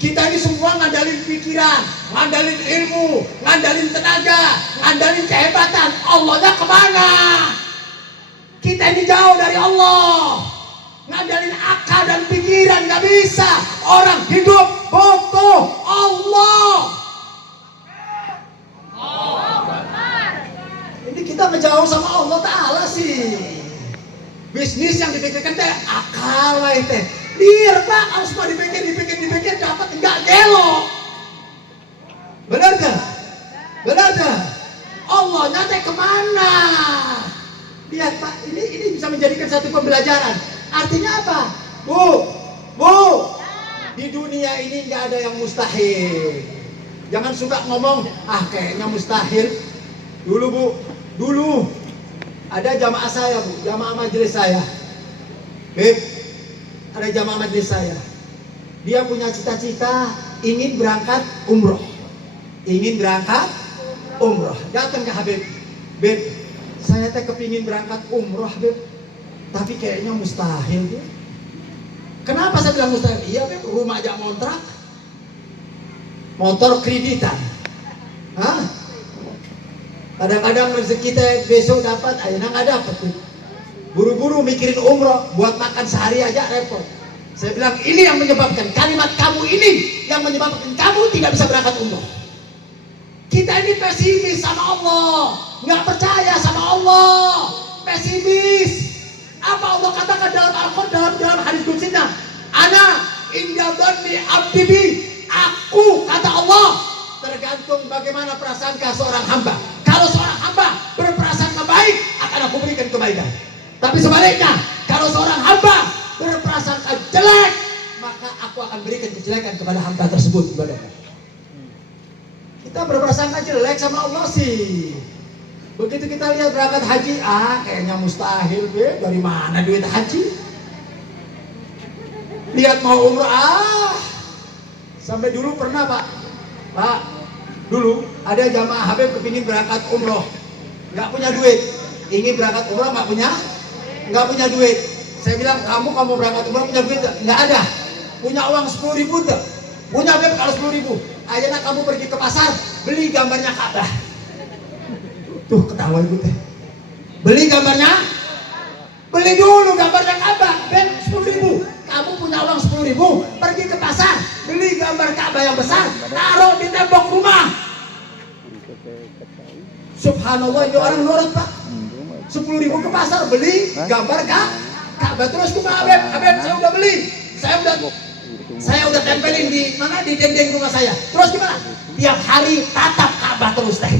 Kita ini semua ngandalin pikiran, ngandalin ilmu, ngandalin tenaga, ngandalin kehebatan. Allahnya kemana? Kita ini jauh dari Allah. Ngandalin akal dan pikiran nggak bisa. Orang hidup butuh Allah. Ini kita ngejauh sama Allah Ta'ala sih. Bisnis yang dipikirkan teh akal lah teh. Biar Pak, kalau semua dipikir dapat enggak gelo. Benar gak? Benar gak? Allahnya teh kemana? Lihat Pak, ini bisa menjadikan satu pembelajaran. Artinya apa? Bu, di dunia ini nggak ada yang mustahil. Jangan suka ngomong, kayaknya mustahil. Dulu ada jamaah saya Bu, jamaah majelis saya. Beb, ada jamaah majelis saya. Dia punya cita-cita ingin berangkat umroh. Datang ke Habib. Beb, saya teh kepingin berangkat umroh Beb, tapi kayaknya mustahil Beb. Kenapa saya bilang mustahil? Iya Beb, rumah aja ngontrak, motor kreditan. Hah? Kadang-kadang rezeki kita besok dapat, ayeuna nggak dapat tuh. Buru-buru mikirin umroh, buat makan sehari aja repot. Saya bilang ini yang menyebabkan, kalimat kamu ini yang menyebabkan kamu tidak bisa berangkat umroh. Kita ini pesimis sama Allah, nggak percaya sama Allah, pesimis. Apa Allah katakan dalam Al-Quran, dalam hadis qudsinya? Ana inda dhanni abdi bi. Aku, kata Allah, tergantung bagaimana prasangka seorang hamba. Kalau seorang hamba berprasangka baik, akan aku berikan kebaikan. Tapi sebaliknya, kalau seorang hamba berprasangka jelek, maka aku akan berikan kejelekan kepada hamba tersebut. Kita berprasangka jelek sama Allah sih. Begitu kita lihat berangkat haji, kayaknya mustahil, be. Dari mana duit haji? Lihat mau umroh, sampai dulu pernah Pak, dulu ada jamaah Habib kepingin berangkat umroh, nggak punya duit, ingin berangkat umroh nggak punya duit. Saya bilang kamu berangkat umroh punya duit nggak ada, punya uang 10.000 tuh, punya Habib kalau 10.000, akhirnya kamu pergi ke pasar beli gambarnya Ka'bah. Tuh ketawa ibu teh, beli gambarnya, beli dulu gambarnya Ka'bah, ben 10.000. Kamu punya uang 10.000, pergi ke pasar, beli gambar Ka'bah yang besar, taruh di tembok rumah. Subhanallah, itu orang nurut Pak. 10.000 ke pasar, beli gambar Ka'bah. Terus kumaha Habib, saya udah beli, saya udah tempelin di mana, di dinding rumah saya. Terus gimana? Tiap hari tatap Ka'bah terus teh.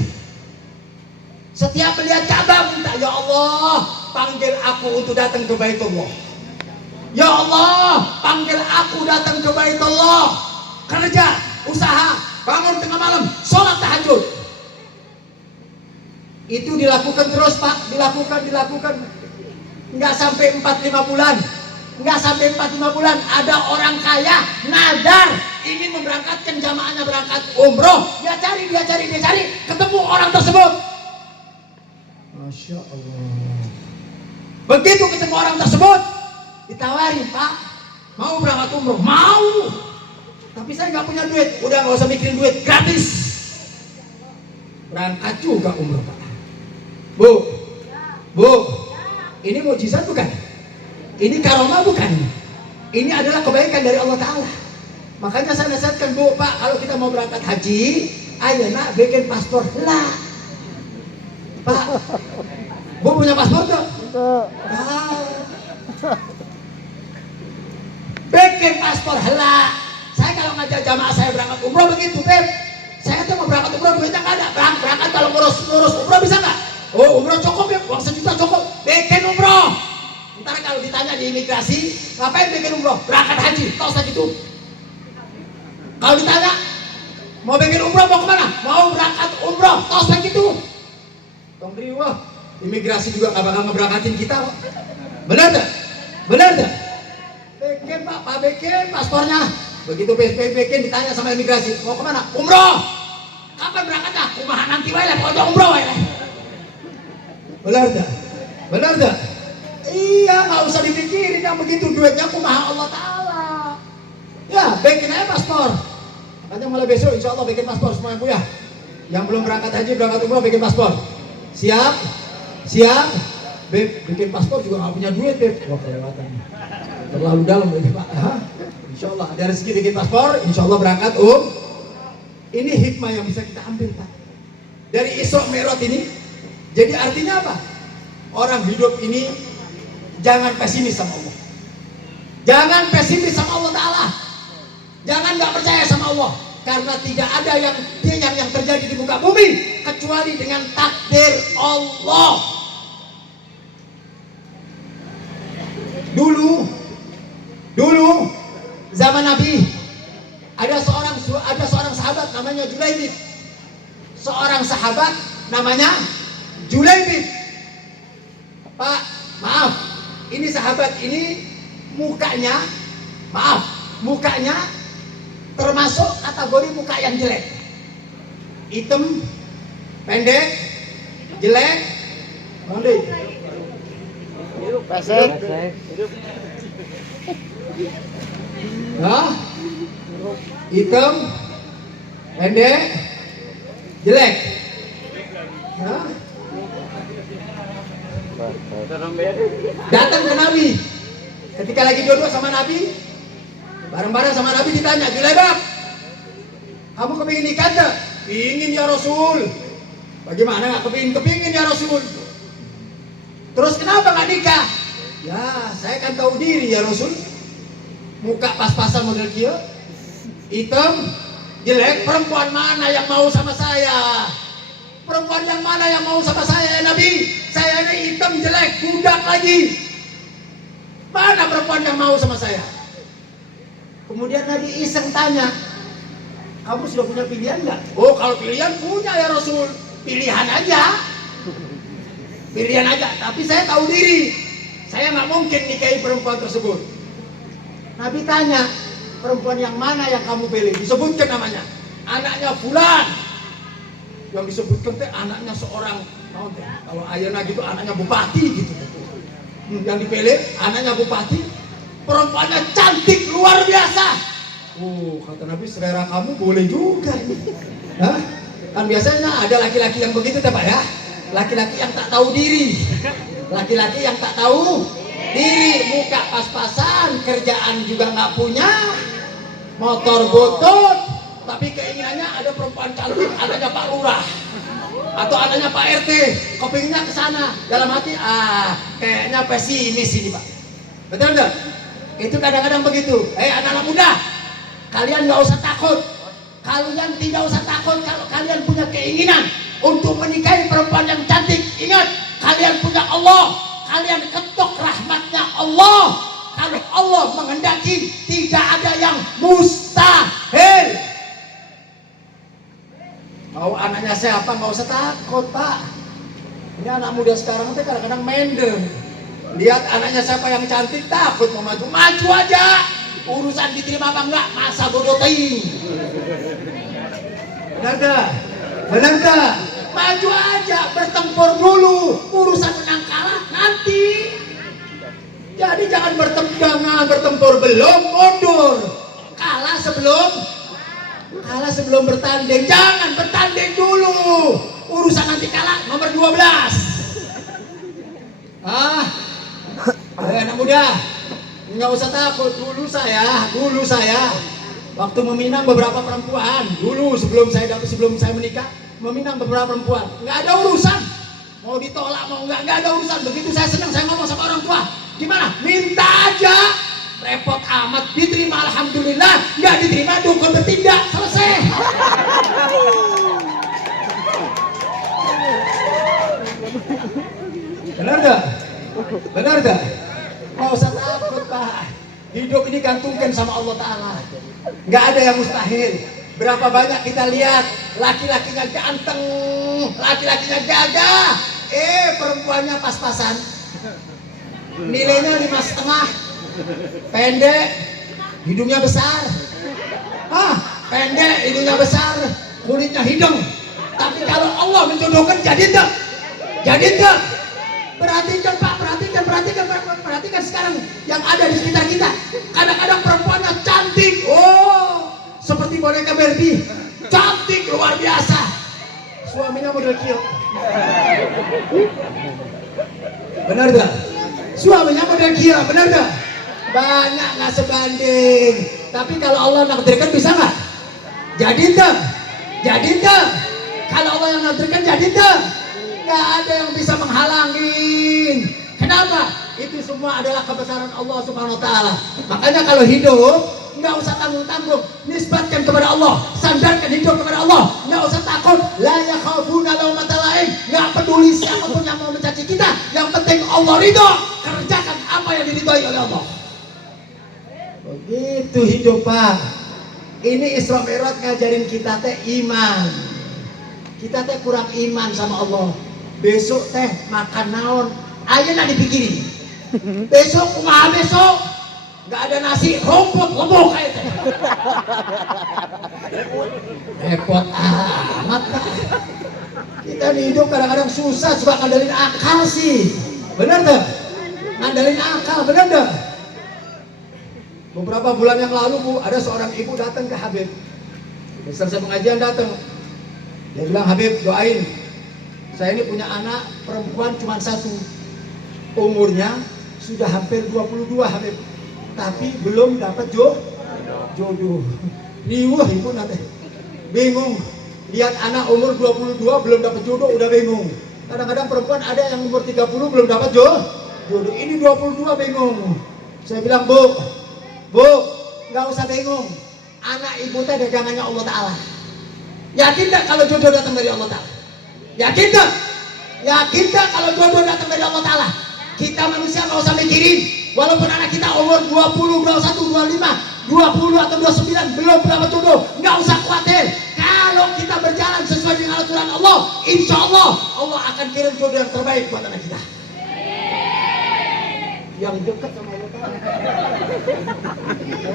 Setiap melihat Ka'bah minta, ya Allah, panggil aku untuk datang ke Baitullah. Ya Allah, panggil aku datang ke Baitullah. Kerja, usaha, bangun tengah malam, sholat tahajud. Itu dilakukan terus Pak, dilakukan. Nggak sampai 4-5 bulan. Nggak sampai 4-5 bulan, ada orang kaya nadar ingin memberangkatkan jamaahnya berangkat umroh. Dia cari, ketemu orang tersebut. Masya Allah. Begitu ketemu orang tersebut, ditawarin, Pak, mau berangkat umroh? Mau, tapi saya nggak punya duit. Udah nggak usah mikirin duit, gratis. Berangkat juga umroh, Pak. Bu, ini mukjizat bukan? Ini karomah bukan? Ini adalah kebaikan dari Allah Ta'ala. Makanya saya nasihatkan, Bu, Pak, kalau kita mau berangkat haji, ayo nak bikin paspor lah. Pak, Bu punya paspor tuh? Bikin paspor lah. Saya kalau ngajak jamaah saya berangkat umroh begitu, Beb. Saya tuh mau berangkat umroh, duitnya nggak ada. Berangkat kalau ngurus umroh bisa nggak? Oh, umroh cukup ya, uang 1 juta cukup. Bikin umroh. Ntar kalau ditanya di imigrasi, ngapain bikin umroh? Berangkat haji, tau saja gitu. Kalau ditanya, mau bikin umroh mau kemana? Mau berangkat umroh, tau saja gitu. Tong riwah, imigrasi juga nggak bakal ngeberangkatin kita. Benar tak? Bikin Pak, bikin paspornya. Begitu bikin ditanya sama imigrasi, mau kemana? Umroh. Kapan berangkatnya? Kumaha nanti wae lah, pokoknya umroh wae lah. Benar tak? Iya, nggak usah dipikirin yang begitu, duitnya kumaha Allah Ta'ala. Ya, bikin aja paspor. Makanya mulai besok insya Allah bikin paspor semua Bu ya. Yang belum berangkat haji, berangkat umroh bikin paspor. Siap? Beb, bikin paspor juga nggak punya duit, Beb. Wah, kelewatan. Terlalu dalam ini Pak. Insya Allah ada rezeki bikin paspor, insya Allah berangkat Ini hikmah yang bisa kita ambil Pak. Dari Isra Mi'raj ini. Jadi artinya apa? Orang hidup ini jangan pesimis sama Allah. Jangan pesimis sama Allah Ta'ala. Jangan nggak percaya sama Allah. Karena tidak ada yang terjadi di muka bumi kecuali dengan takdir Allah. Dulu zaman Nabi ada seorang sahabat namanya Julaibib. Seorang sahabat namanya Julaibib. Pak, maaf, ini sahabat ini mukanya termasuk kategori muka yang jelek. Hitam, pendek, jelek, pesek. Hitam, pendek, jelek. Datang ke Nabi. Ketika lagi dua-dua sama Nabi, bareng-bareng sama Nabi ditanya, Julaibab, kamu kepingin nikah gak? Ingin ya Rasul. Bagaimana gak kepingin ya Rasul? Terus kenapa gak nikah? Ya saya kan tahu diri ya Rasul. Muka pas-pasan model kia, hitam, jelek, perempuan mana yang mau sama saya? Perempuan yang mana yang mau sama saya ya Nabi? Saya ini hitam, jelek, budak lagi. Mana perempuan yang mau sama saya? Kemudian Nabi iseng tanya, kamu sudah punya pilihan nggak? Oh kalau pilihan punya ya Rasul. Pilihan aja. Pilihan aja. Tapi saya tahu diri. Saya nggak mungkin nikahi perempuan tersebut. Nabi tanya, perempuan yang mana yang kamu pilih? Disebutkan namanya. Anaknya Fulan. Yang disebutkan teh anaknya seorang, kalau ayeuna gitu anaknya bupati gitu. Yang dipilih anaknya bupati, perempuannya cantik luar biasa. Kata Nabi, selera kamu boleh juga ini. Hah? Kan biasanya ada laki-laki yang begitu Pak ya. Laki-laki yang tak tahu diri. Laki-laki yang tak tahu diri, muka pas-pasan, kerjaan juga nggak punya, motor butut, tapi keinginannya ada perempuan cantik, anaknya Pak Lurah atau anaknya Pak RT, kepinginnya ke sana. Dalam hati, kayaknya pesimis ini Pak. Betul enggak? Itu kadang-kadang begitu. Anak-anak muda, kalian nggak usah takut. Kalian tidak usah takut kalau kalian punya keinginan untuk menikahi perempuan yang cantik. Ingat, kalian punya Allah. Kalian ketok rahmatnya Allah. Kalau Allah menghendaki, tidak ada yang mustahil. Mau anaknya siapa, nggak usah takut Pak. Ini anak muda sekarang tuh kadang-kadang minder. Lihat anaknya siapa yang cantik, takut mau maju. Maju aja. Urusan diterima apa enggak, masa bodoh ting. Benar gak? Benar gak? Maju aja, bertempur dulu. Urusan menang kalah nanti. Jadi jangan bertempur belum mundur. Kalah sebelum bertanding. Jangan bertanding dulu. Urusan nanti kalah nomor 12. Anak muda, nggak usah takut. Dulu saya waktu meminang beberapa perempuan, dulu sebelum saya menikah, meminang beberapa perempuan, nggak ada urusan mau ditolak mau nggak ada urusan. Begitu saya senang, saya ngomong sama orang tua, gimana, minta aja, repot amat. Diterima alhamdulillah, nggak diterima dukun bertindak, selesai. Benar gak? Nggak usah takut Pak. Hidup ini gantungkan sama Allah Ta'ala. Nggak ada yang mustahil. Berapa banyak kita lihat laki-lakinya ganteng, laki-lakinya gagah, perempuannya pas-pasan, nilainya 5,5, pendek, hidungnya besar, pendek, hidungnya besar, kulitnya hidung. Tapi kalau Allah menjodohkan, jadi enggak? Perhatikan Pak, perhatikan sekarang yang ada di sekitar kita. Kadang-kadang perempuannya cantik, seperti boneka Barbie, cantik luar biasa. Suaminya model kio. Benar gak? Suaminya model kio, benar gak? Banyak nggak sebanding. Tapi kalau Allah nakdirkan bisa nggak? Jadi enggak? Kalau Allah yang nakdirkan jadi enggak? Nggak ada yang bisa menghalangin. Kenapa? Itu semua adalah kebesaran Allah Subhanahu Wa Taala. Makanya kalau hidup nggak usah tanggung-tanggung, nisbatkan kepada Allah, sandarkan hidup kepada Allah, nggak usah takut. La yakhafuna laumata laim, nggak peduli siapapun yang mau mencaci kita. Yang penting Allah ridho, kerjakan apa yang diridhoi oleh Allah. Begitu hidup Pak. Ini Isra Mi'raj ngajarin kita teh iman. Kita teh kurang iman sama Allah. Besok teh makan naon, ayeuna dipikirin. Besok kumaha besok? Gak ada nasi, rumput lembok kayak teh. Repot amat Pak. Kita hidup kadang-kadang susah, suka ngandalin akal sih. Bener tuh? Ngandalin akal, bener tuh? Beberapa bulan yang lalu Bu, ada seorang ibu datang ke Habib. Selesai pengajian datang. Dia bilang, Habib doain. Saya ini punya anak perempuan cuma 1. umurnya sudah hampir 22 Habib, tapi belum dapat jodoh. Riwah ibu nanti bingung lihat anak umur 22 belum dapat jodoh, udah bingung. Kadang-kadang perempuan ada yang umur 30 belum dapat jodoh, ini 22 bingung. Saya bilang, bu, nggak usah bingung, anak ibu teh dagangannya Allah Ta'ala. Yakin tak kalau jodoh datang dari Allah Ta'ala? Yakin tak kalau jodoh datang dari Allah Ta'ala? Kita manusia nggak usah mikirin, walaupun anak kita umur 20, 21, 25, 20 atau 29 belum dapat jodoh, nggak usah khawatir. Kalau kita berjalan sesuai dengan aturan Allah, insya Allah Allah akan kirim jodoh yang terbaik buat anak kita. Yang dekat sama Allah Ta'ala.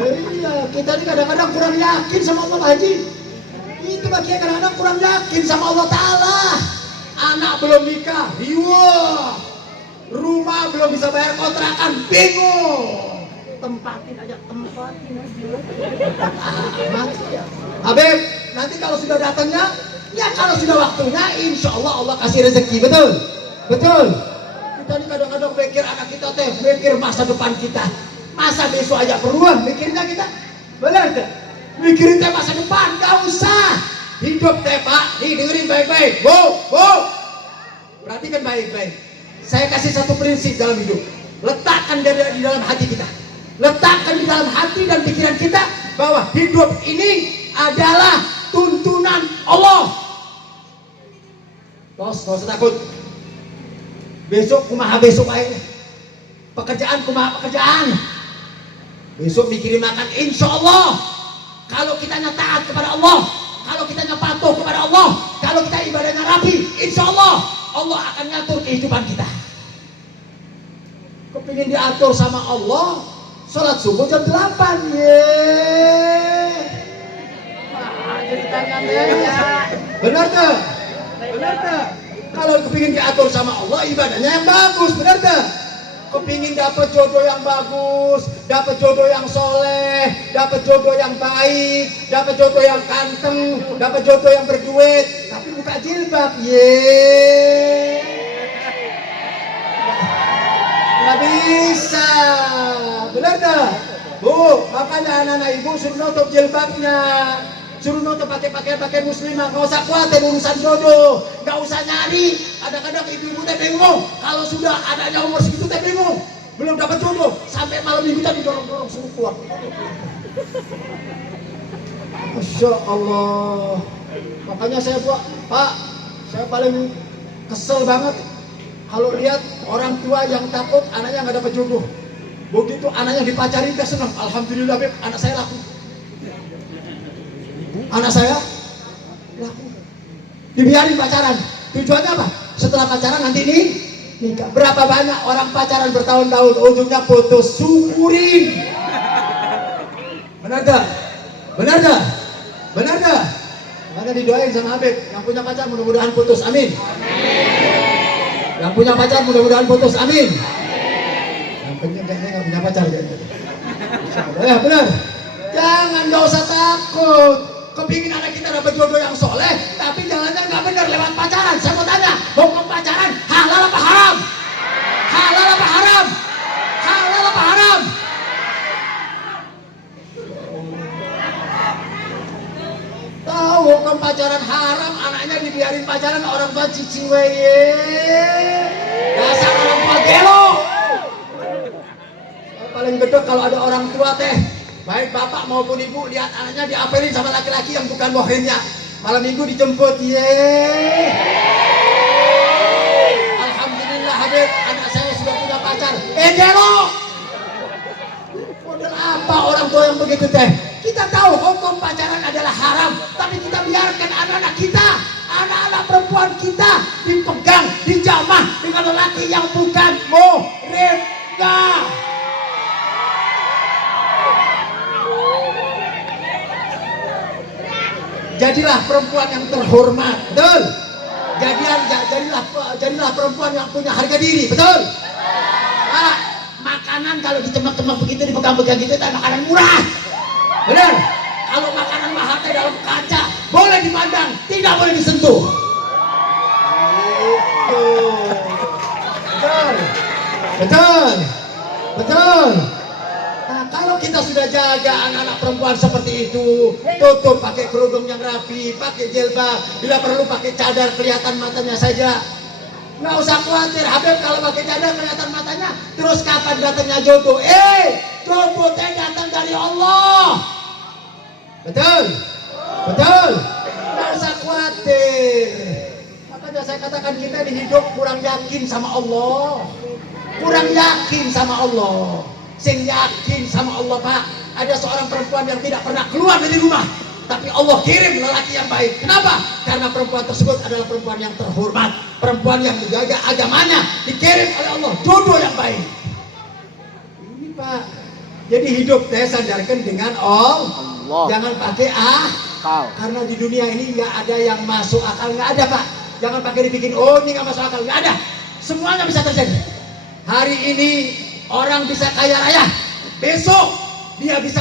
Iya, kita ini kadang-kadang kurang yakin sama Allah, Pak Haji. Itu bagian kadang-kadang kurang yakin sama Allah Ta'ala. Anak belum nikah, riwah. Rumah belum bisa bayar kontrakan, bingung. Tempatin aja. Habib, nanti kalau sudah datangnya, ya kalau sudah waktunya, insya Allah Allah kasih rezeki, betul. Kita ini kadang-kadang pikir anak kita teh, pikir masa depan kita, masa besok aja peruan, mikirnya kita, benar tak? Mikirin teh masa depan, gak usah. Hidup teh Pak, nih dengerin baik-baik, bu, perhatikan baik-baik. Saya kasih satu prinsip dalam hidup, letakkan di dalam hati kita. Letakkan di dalam hati dan pikiran kita bahwa hidup ini adalah tuntunan Allah. Bos, gak usah takut. Besok kumaha besok aja. Pekerjaan kumaha pekerjaan. Besok mikirin makan, insya Allah. Kalau kita taat kepada Allah, kalau kita patuh kepada Allah, kalau kita ibadahnya rapi, insya Allah Allah akan ngatur kehidupan kita. Kepingin diatur sama Allah, sholat subuh jam 8. Benar tak? Kalau kepingin diatur sama Allah, ibadahnya yang bagus, benar tak? Kepingin dapat jodoh yang bagus, dapat jodoh yang soleh, dapat jodoh yang baik, dapat jodoh yang ganteng, dapat jodoh yang berduit, tapi buka jilbab, nggak bisa, benar tak? Bu, makanya anak-anak ibu suruh nutup jilbabnya, suruh nutup pakai pakaian muslimah, nggak usah khawatir urusan jodoh, nggak usah nyari. Kadang-kadang ibu-ibu teh bingung, kalau sudah adanya umur segitu teh bingung, belum dapat jodoh, sampai malam minggu tadi dorong-dorong suruh keluar. Masya Allah. Makanya saya buat, Pak, saya paling kesel banget kalau lihat orang tua yang takut anaknya nggak dapat jodoh. Begitu anaknya dipacarin dia senang, alhamdulillah Beb, anak saya laku. Anak saya laku. Dibiarin pacaran. Tujuannya apa? Setelah pacaran nanti ini nikah. Berapa banyak orang pacaran bertahun-tahun, ujungnya putus, syukurin. Benar dah? Maka didoain sama Habib, yang punya pacar mudah-mudahan putus, amin. Yang punya pacar mudah-mudahan putus, amin. Yang penting kayaknya nggak punya pacar kayaknya. Ya benar. Jangan, nggak usah takut. Kepingin anak kita dapat jodoh yang soleh, tapi jalannya nggak benar lewat pacaran. Saya mau tanya, hukum pacaran halal apa haram? Halal apa haram? Halal apa haram? Tahu hukum pacaran haram, anaknya dibiarin pacaran orang tua cicing weye. Dasar orang tua gelo. Paling gede kalau ada orang tua teh, baik bapak maupun ibu, lihat anaknya diapelin sama laki-laki yang bukan muhrimnya. Malam minggu dijemput, alhamdulillah Habib, anak saya sudah punya pacar. Gelo. Model apa orang tua yang begitu teh? Kita tahu hukum pacaran adalah haram, tapi kita biarkan anak-anak kita, anak-anak perempuan kita dipegang, dijamah dengan lelaki yang bukan muhrimnya. Jadilah perempuan yang terhormat, betul? Jadilah perempuan yang punya harga diri, betul? Nah, makanan kalau ditemak-temak begitu, dipegang-pegang gitu, itu makanan murah. Benar? Kalau makanan mahal dalam kaca boleh dipandang, tidak boleh disentuh. Betul. Betul, betul. Nah, kalau kita sudah jaga anak-anak perempuan seperti itu, tutup pakai kerudung yang rapi, pakai jilbab, bila perlu pakai cadar kelihatan matanya saja. Nggak usah khawatir, Habib kalau pakai cadar kelihatan matanya, terus kapan datangnya jodoh? Jodoh datang dari Allah. Betul, betul. Nggak usah khawatir. Makanya saya katakan kita di hidup kurang yakin sama Allah, kurang yakin sama Allah. Sing yakin sama Allah, Pak. Ada seorang perempuan yang tidak pernah keluar dari rumah, tapi Allah kirim lelaki yang baik. Kenapa? Karena perempuan tersebut adalah perempuan yang terhormat, perempuan yang menjaga agamanya, dikirim oleh Allah jodoh yang baik. Ini Pak. Jadi hidup saya sadarkan dengan Allah. Jangan pakai karena di dunia ini nggak ada yang masuk akal, nggak ada Pak. Jangan pakai dibikin ini nggak masuk akal, nggak ada. Semuanya bisa terjadi. Hari ini orang bisa kaya raya, besok dia bisa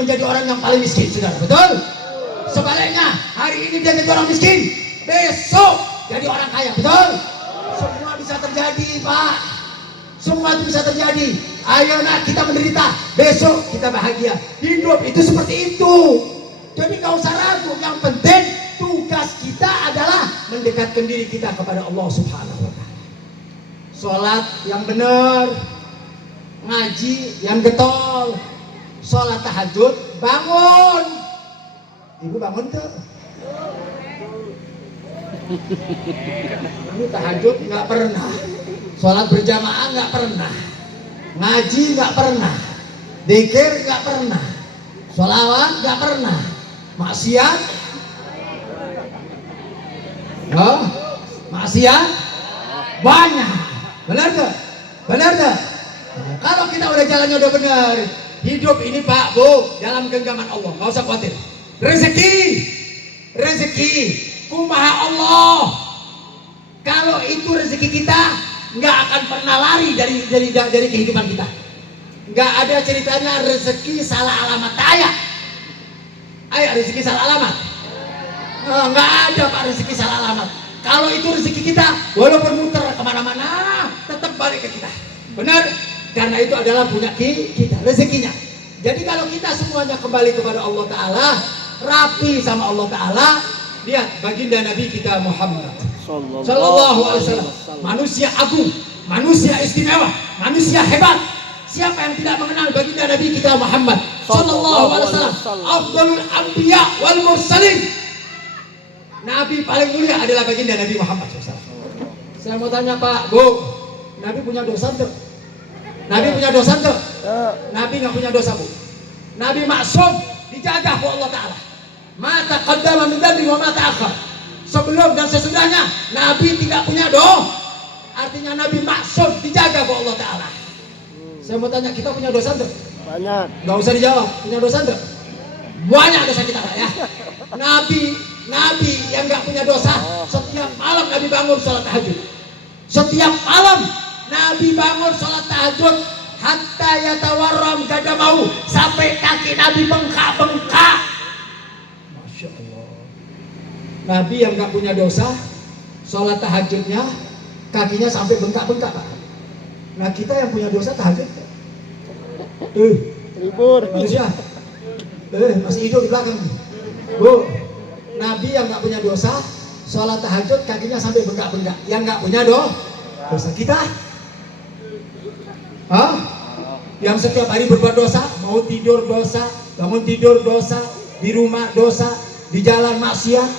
menjadi orang yang paling miskin, saudara. Betul? Sebaliknya, hari ini dia jadi orang miskin, besok jadi orang kaya. Betul? Semua bisa terjadi, Pak. Semua itu bisa terjadi. Ayo nak kita menderita, besok kita bahagia. Hidup itu seperti itu. Jadi gak usah ragu. Yang penting tugas kita adalah mendekatkan diri kita kepada Allah Subhanahu wa Ta'ala. Sholat yang benar, ngaji yang getol, sholat tahajud, bangun. Ibu bangun tuh. Ini tahajud nggak pernah, sholat berjamaah nggak pernah, ngaji nggak pernah, dzikir nggak pernah, sholawat nggak pernah, maksiat, maksiat banyak. Benar tuh, benar tuh. Nah, kalau kita udah jalannya udah benar, hidup ini Pak Bu dalam genggaman Allah, nggak usah khawatir. Rezeki kumaha Allah. Kalau itu rezeki kita, nggak akan pernah lari dari kehidupan kita. Nggak ada ceritanya rezeki salah alamat. Ayo rezeki salah alamat. Nggak ada Pak rezeki salah alamat. Kalau itu rezeki kita, walaupun muter kemana-mana, tetap balik ke kita. Benar? Karena itu adalah punya kita, rezekinya. Jadi kalau kita semuanya kembali kepada Allah Ta'ala, rapi sama Allah Ta'ala, lihat baginda Nabi kita Muhammad Sallallahu Alaihi Wasallam, manusia agung, manusia istimewa, manusia hebat. Siapa yang tidak mengenal baginda Nabi kita Muhammad Sallallahu Alaihi Wasallam, Afdalul Anbiya wal Mursalin. Nabi paling mulia adalah baginda Nabi Muhammad SAW. Saya mau tanya Pak, Bu, Nabi punya dosa enggak? Nabi punya dosa enggak? Nabi nggak punya dosa, Bu. Nabi maksum, dijaga oleh Allah Ta'ala. Mata qaddama min dzambi wa mata akhar. Sebelum dan sesudahnya Nabi tidak punya dosa. Artinya Nabi maksum, dijaga oleh Allah Ta'ala. Saya mau tanya, kita punya dosa enggak? Banyak. Nggak usah dijawab, punya dosa enggak? Banyak dosa kita Pak ya. Nabi yang nggak punya dosa, setiap malam Nabi bangun sholat tahajud. Setiap malam Nabi bangun sholat tahajud, hatta yatawarram gadamau, sampai kaki Nabi bengkak-bengkak. Masya Allah. Nabi yang nggak punya dosa, sholat tahajudnya kakinya sampai bengkak-bengkak Pak. Nah kita yang punya dosa tahajud, Libur. manusia, masih hidup di belakang. Bu, Nabi yang nggak punya dosa, sholat tahajud kakinya sampai bengkak-bengkak. Yang nggak punya dosa kita, yang setiap hari berbuat dosa, mau tidur dosa, bangun tidur dosa, di rumah dosa, di jalan maksiat.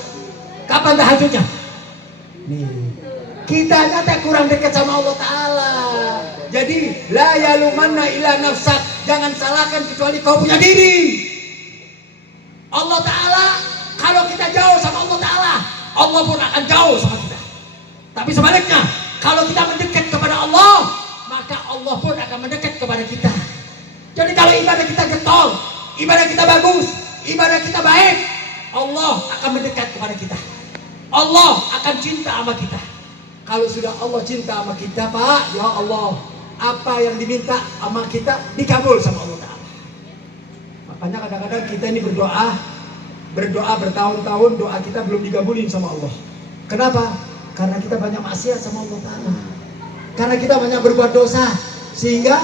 Kapan tahajudnya? Nih, kita nyata kurang dekat sama Allah Ta'ala. Jadi la yalumanna ila nafsak, jangan salahkan kecuali kau punya diri. Allah Ta'ala, kalau kita jauh sama Allah Ta'ala, Allah pun akan jauh sama kita. Tapi sebaliknya, kalau kita mendekat kepada Allah, maka Allah pun akan mendekat kepada kita. Jadi kalau ibadah kita getol, ibadah kita bagus, ibadah kita baik, Allah akan mendekat kepada kita. Allah akan cinta sama kita. Kalau sudah Allah cinta sama kita Pak, ya Allah, apa yang diminta sama kita dikabul sama Allah Ta'ala. Makanya kadang-kadang kita ini berdoa bertahun-tahun, doa kita belum dikabulin sama Allah. Kenapa? Karena kita banyak maksiat sama Allah Ta'ala. Karena kita banyak berbuat dosa. sehingga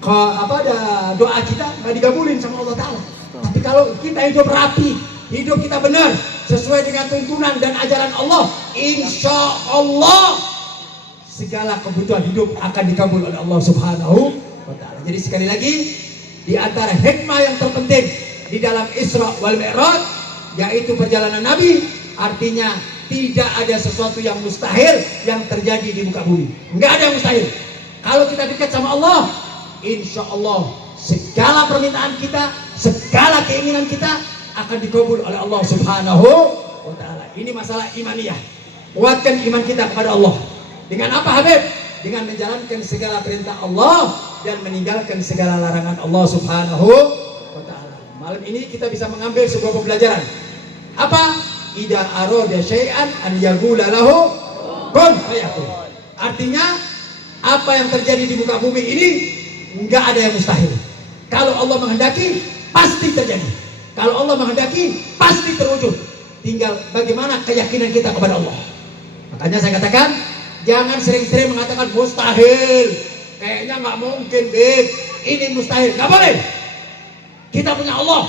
doa kita nggak digabulin sama Allah Ta'ala. Tapi kalau kita hidup rapi, hidup kita benar sesuai dengan tuntunan dan ajaran Allah, insya Allah segala kebutuhan hidup akan dikabul oleh Allah Subhanahu wa Ta'ala. Jadi sekali lagi, di antara hikmah yang terpenting di dalam Isra wal Mi'raj yaitu perjalanan Nabi, artinya tidak ada sesuatu yang mustahil yang terjadi di muka bumi. Nggak ada yang mustahil. Kalau kita dekat sama Allah, insya Allah segala permintaan kita, segala keinginan kita akan dikabul oleh Allah Subhanahu wa Ta'ala. Ini masalah imaniyah. Kuatkan iman kita kepada Allah. Dengan apa, Habib? Dengan menjalankan segala perintah Allah dan meninggalkan segala larangan Allah Subhanahu wa Ta'ala. Malam ini kita bisa mengambil sebuah pembelajaran. Apa? Idza arada syai'an an yaqula lahu kun fayakun. Artinya apa yang terjadi di muka bumi ini enggak ada yang mustahil. Kalau Allah menghendaki pasti terjadi. Kalau Allah menghendaki pasti terwujud. Tinggal bagaimana keyakinan kita kepada Allah. Makanya saya katakan, jangan sering-sering mengatakan mustahil. Kayaknya nggak mungkin, Bib. Ini mustahil. Nggak boleh. Kita punya Allah.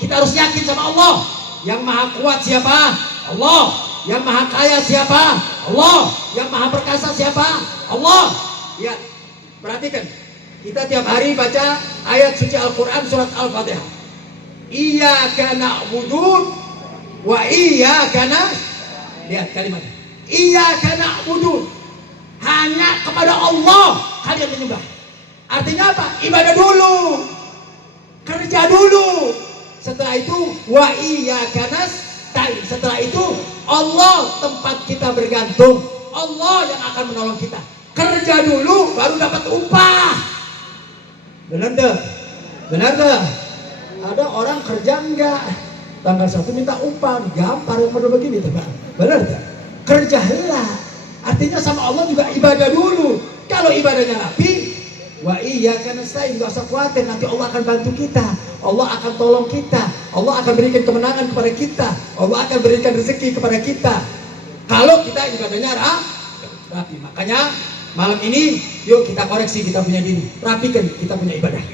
Kita harus yakin sama Allah. Yang maha kuat siapa? Allah. Yang maha kaya siapa? Allah. Yang maha perkasa siapa? Allah. Ya, perhatikan. Kita tiap hari baca ayat suci Al-Quran surat Al-Fatihah. Iyyaka na'budu wa iyyaka nasta'in. Lihat kalimatnya. Iyyaka na'budu. Hanya kepada Allah kalian menyembah. Artinya apa? Ibadah dulu. Kerja dulu. Setelah itu wa iyyaka nasta'in. Setelah itu Allah tempat kita bergantung. Allah yang akan menolong kita. Kerja dulu baru dapat upah. Benar dah? Benar dah? Ada orang kerja enggak, tanggal 1 minta upah, gampar yang model begini tuh, benar dah? Kerja helah. Artinya sama Allah juga ibadah dulu. Kalau ibadahnya rapi, wa iyyaka nasta'in, enggak usah khawatir, nanti Allah akan bantu kita. Allah akan tolong kita. Allah akan berikan kemenangan kepada kita. Allah akan berikan rezeki kepada kita. Kalau kita ibadahnya rapi. Makanya malam ini yuk kita koreksi kita punya diri. Rapikan kita punya ibadah.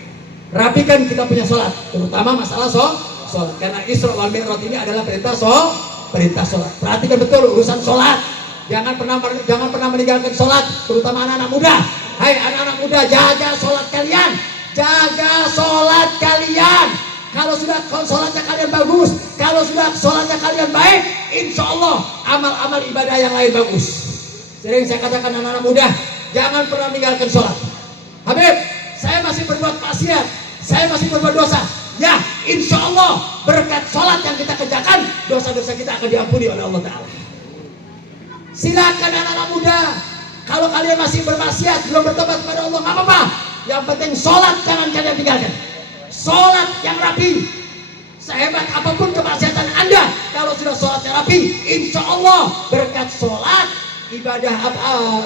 Rapikan kita punya sholat. Terutama masalah sholat. Karena Isra wal Mi'raj ini adalah perintah sholat. Perhatikan betul urusan sholat. Jangan pernah meninggalkan sholat. Terutama anak-anak muda. Hai anak-anak muda, jaga sholat kalian. Jaga sholat kalian. Kalau sudah sholatnya kalian bagus, kalau sudah sholatnya kalian baik, insya Allah amal-amal ibadah yang lain bagus. Sering saya katakan anak-anak muda, jangan pernah meninggalkan sholat. Habib, saya masih berbuat maksiat, saya masih berbuat dosa. Ya, insya Allah berkat sholat yang kita kerjakan, dosa-dosa kita akan diampuni oleh Allah Ta'ala. Silakan anak-anak muda, kalau kalian masih bermaksiat, belum bertobat kepada Allah, nggak apa-apa. Yang penting sholat jangan kalian tinggalkan. Sholat yang rapi. Sehebat apapun kemaksiatan Anda, kalau sudah sholatnya rapi, insya Allah berkat sholat, ibadah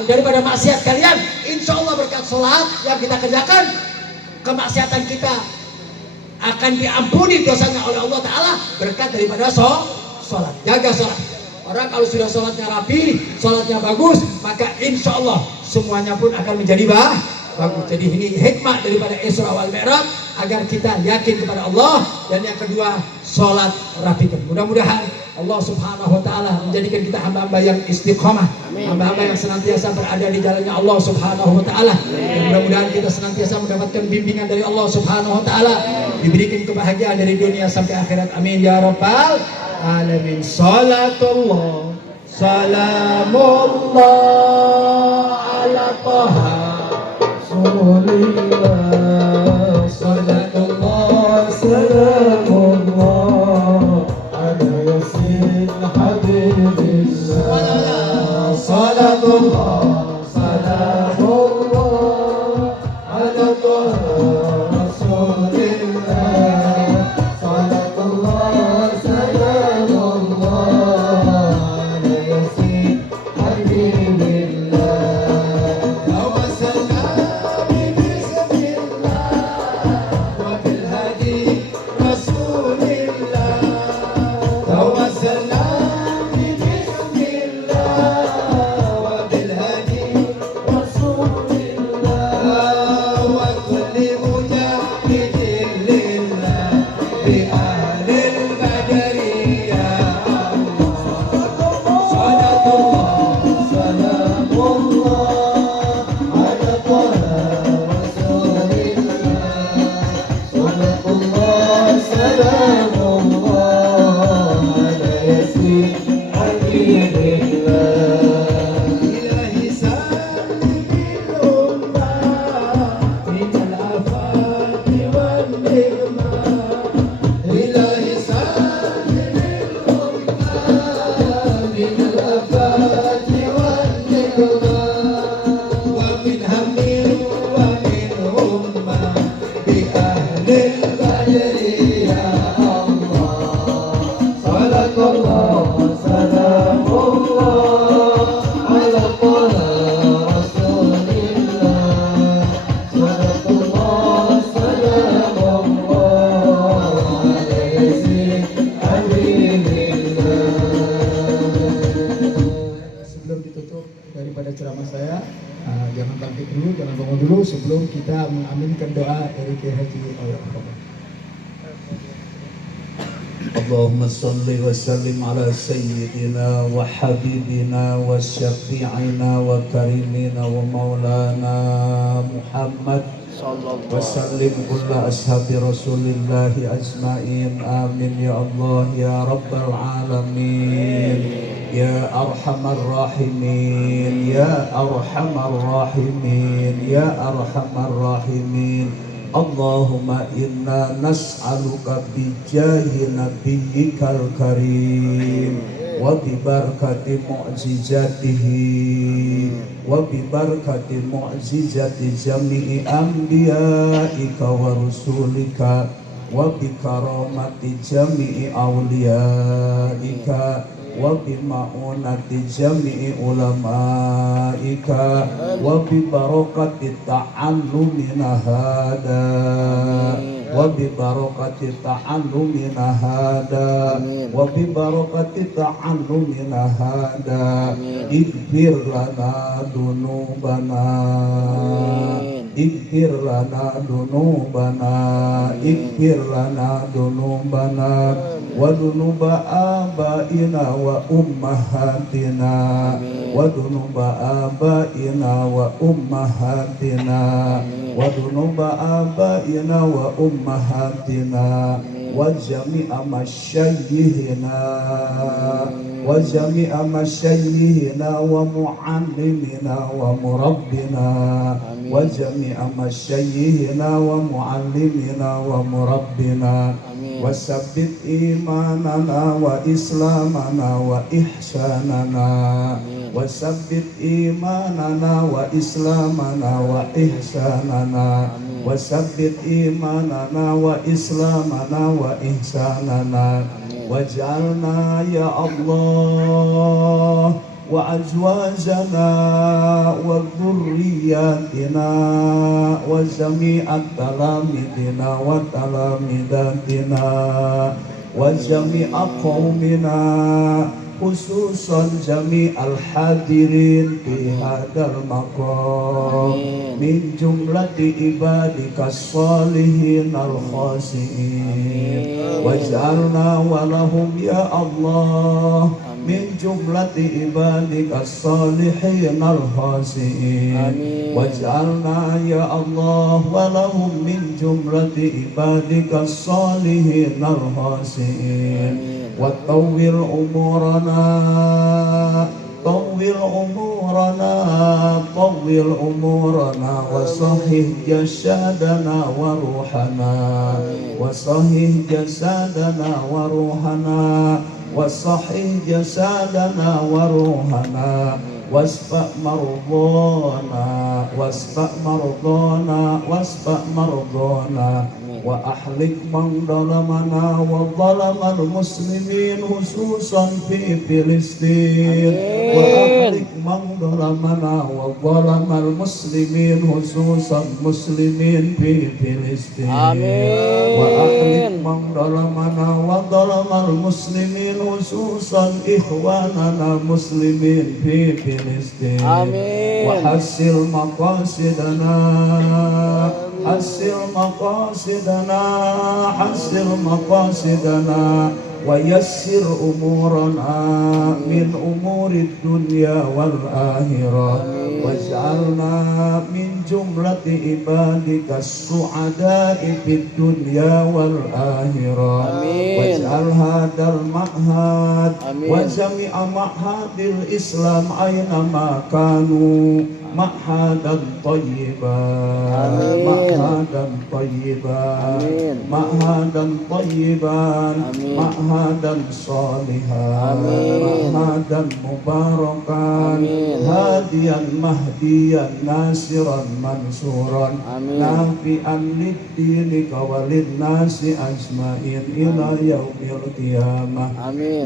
daripada maksiat kalian, insya Allah berkat sholat yang kita kerjakan, kemaksiatan kita akan diampuni dosanya oleh Allah Ta'ala berkat daripada sholat. Jaga sholat. Orang kalau sudah sholatnya rapi, sholatnya bagus, maka insya Allah semuanya pun akan menjadi bagus. Jadi ini hikmah daripada Isra wal Mi'raj agar kita yakin kepada Allah. Dan yang kedua, sholat rapikan. Mudah-mudahan Allah Subhanahu wa Ta'ala menjadikan kita hamba-hamba yang istiqomah, hamba-hamba yang senantiasa berada di jalannya Allah Subhanahu wa Ta'ala. Dan mudah-mudahan kita senantiasa mendapatkan bimbingan dari Allah Subhanahu wa Ta'ala, diberikan kebahagiaan dari dunia sampai akhirat. Amin ya rabbal alamin. Salatullah salamullah ala taha Rasulillah. Salatullah salamullah ala yasin habibillah. Salatullah salamullah ala taha Rasulillah. Salatullah salamullah ala yasin habibillah. dulu, jangan bengong dulu sebelum kita mengaminkan doa dari Kiai Haji Oyo. Allahumma salli wa sallim ala sayyidina wa habibina wa syafi'ina wa karimina wa maulana Muhammad wa sallim kulla ashabi rasulillahi ajma'in. Amin ya Allah ya rabbal alamin ya arhamar rahimin ya arhamar rahimin ya arhamar rahimin. Allahumma inna nas'aluka bijahi nabiyyikal karim wa bibarakati mu'jizatihi wa bibarakati mu'jizati jami'i anbiya'ika wa rusulika wa bikaramati jami'i awliyaika wa bima'unati jami'i ulamaika wa bibarakati ta'allumina hada wa bibarakati ta'allumina hada wa bibarakati ta'allumina hada ighfir lana dunubana ighfir lana dunubana ighfir lana dunubana wa dunuba abaina wa ummahatina wa dunuba abaina wa ummahatina wa dunuba abaina wa ummahatina wa jami'a masyayyihina wa jami'a masyayyihina wa muallimina wa murabbina wa jami'a masyayyihina wa muallimina wa murabbina wa sabbit imanana wa islamana wa ihsanana wa sabbit imanana wa islamana wa ihsanana wa sabbit imanana wa islamana wa ihsanana waj'alna ya Allah wa azwajana wa dhurriyyatina wa jami'at talamidina wa talamidatina wa jami'a qaumina khususan jami'al hadirin fi hadal maqam min jumlati ibadikas salihin al khasiin waj'alna walahum ya Allah min jumlati ibadikas salihin al khasiin waj'alna ya Allah walahum min jumlati ibadikas salihin al khasiin wa tawwil umurana طول أمورنا طول أمورنا وصحح جسدنا وروحنا وصحح جسدنا وروحنا وصحح جسدنا وروحنا واشفع مرضانا واشفع مرضانا واشفع مرضانا وأحلق من ظلمنا وظلم المسلمين خصوصا في فلسطين وأحلق من ظلمنا وظلم المسلمين خصوصا مسلمين في فلسطين وأحلق من ظلمنا وظلم المسلمين خصوصا إخواننا مسلمين في فلسطين وحسن مقاصدنا حسن مقاصدنا حسن مقاصدنا ويسر أمورنا من أمور الدنيا والآخرة واجعلنا من جملة عبادك السعداء في الدنيا والآخرة واجعل هذا المعهد وجميع معهد الإسلام أينما كانوا معهدا طيبا معهدا طيبا معهدا طيبا معهدا صالحا معهدا مباركا هاديا مهديا ناصرا منصورا نافعا لدينك وللناس أجمعين إلى يوم القيامة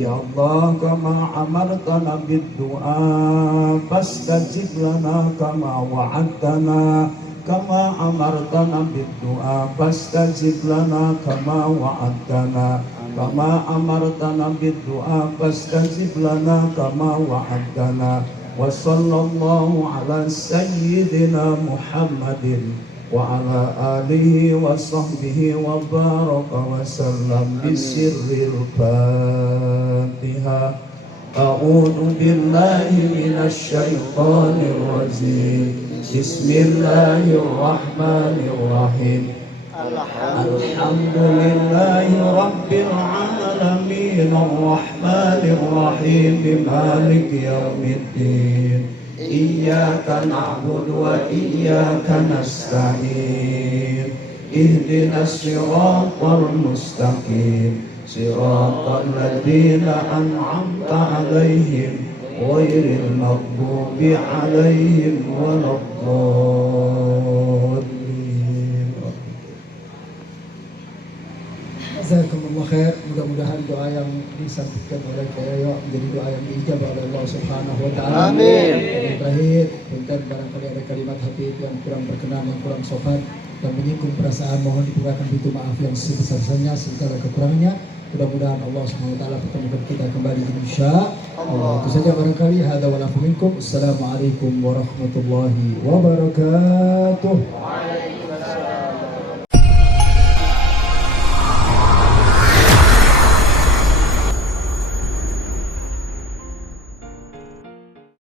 يا الله كما أمرتنا بالدعاء فاستجب لنا كما وعدتنا كما أمرتنا بالدعاء فاستجب لنا كما وعدتنا كما أمرتنا بالدعاء فاستجب لنا كما وعدتنا وصلى الله على سيدنا محمد وعلى آله وصحبه وبارك وسلم بسر الفاتحة. أعوذ بالله من الشيطان الرجيم. بسم الله الرحمن الرحيم. الحمد لله رب العالمين الرحمن الرحيم مالك يوم الدين. إياك نعبد وإياك نستعين. اهدنا الصراط المستقيم صراط الذين أنعمت عليهم غير المغضوب عليهم ولا الضالين. Jazakumullah khair. Mudah-mudahan doa yang disampaikan oleh Kiai Yoyo menjadi doa yang diijabah oleh Allah Subhanahu wa taala. Amin. Yang terakhir, punten barangkali ada kalimat hati yang kurang berkenan, yang kurang sopan dan menyinggung perasaan, mohon dibukakan pintu maaf yang sebesar-besarnya segala kekurangannya. Mudah-mudahan Allah Subhanahu wa taala pertemukan kita kembali insyaallah. Itu saja barangkali. Hadza wa lakum minkum. Assalamualaikum warahmatullahi wabarakatuh.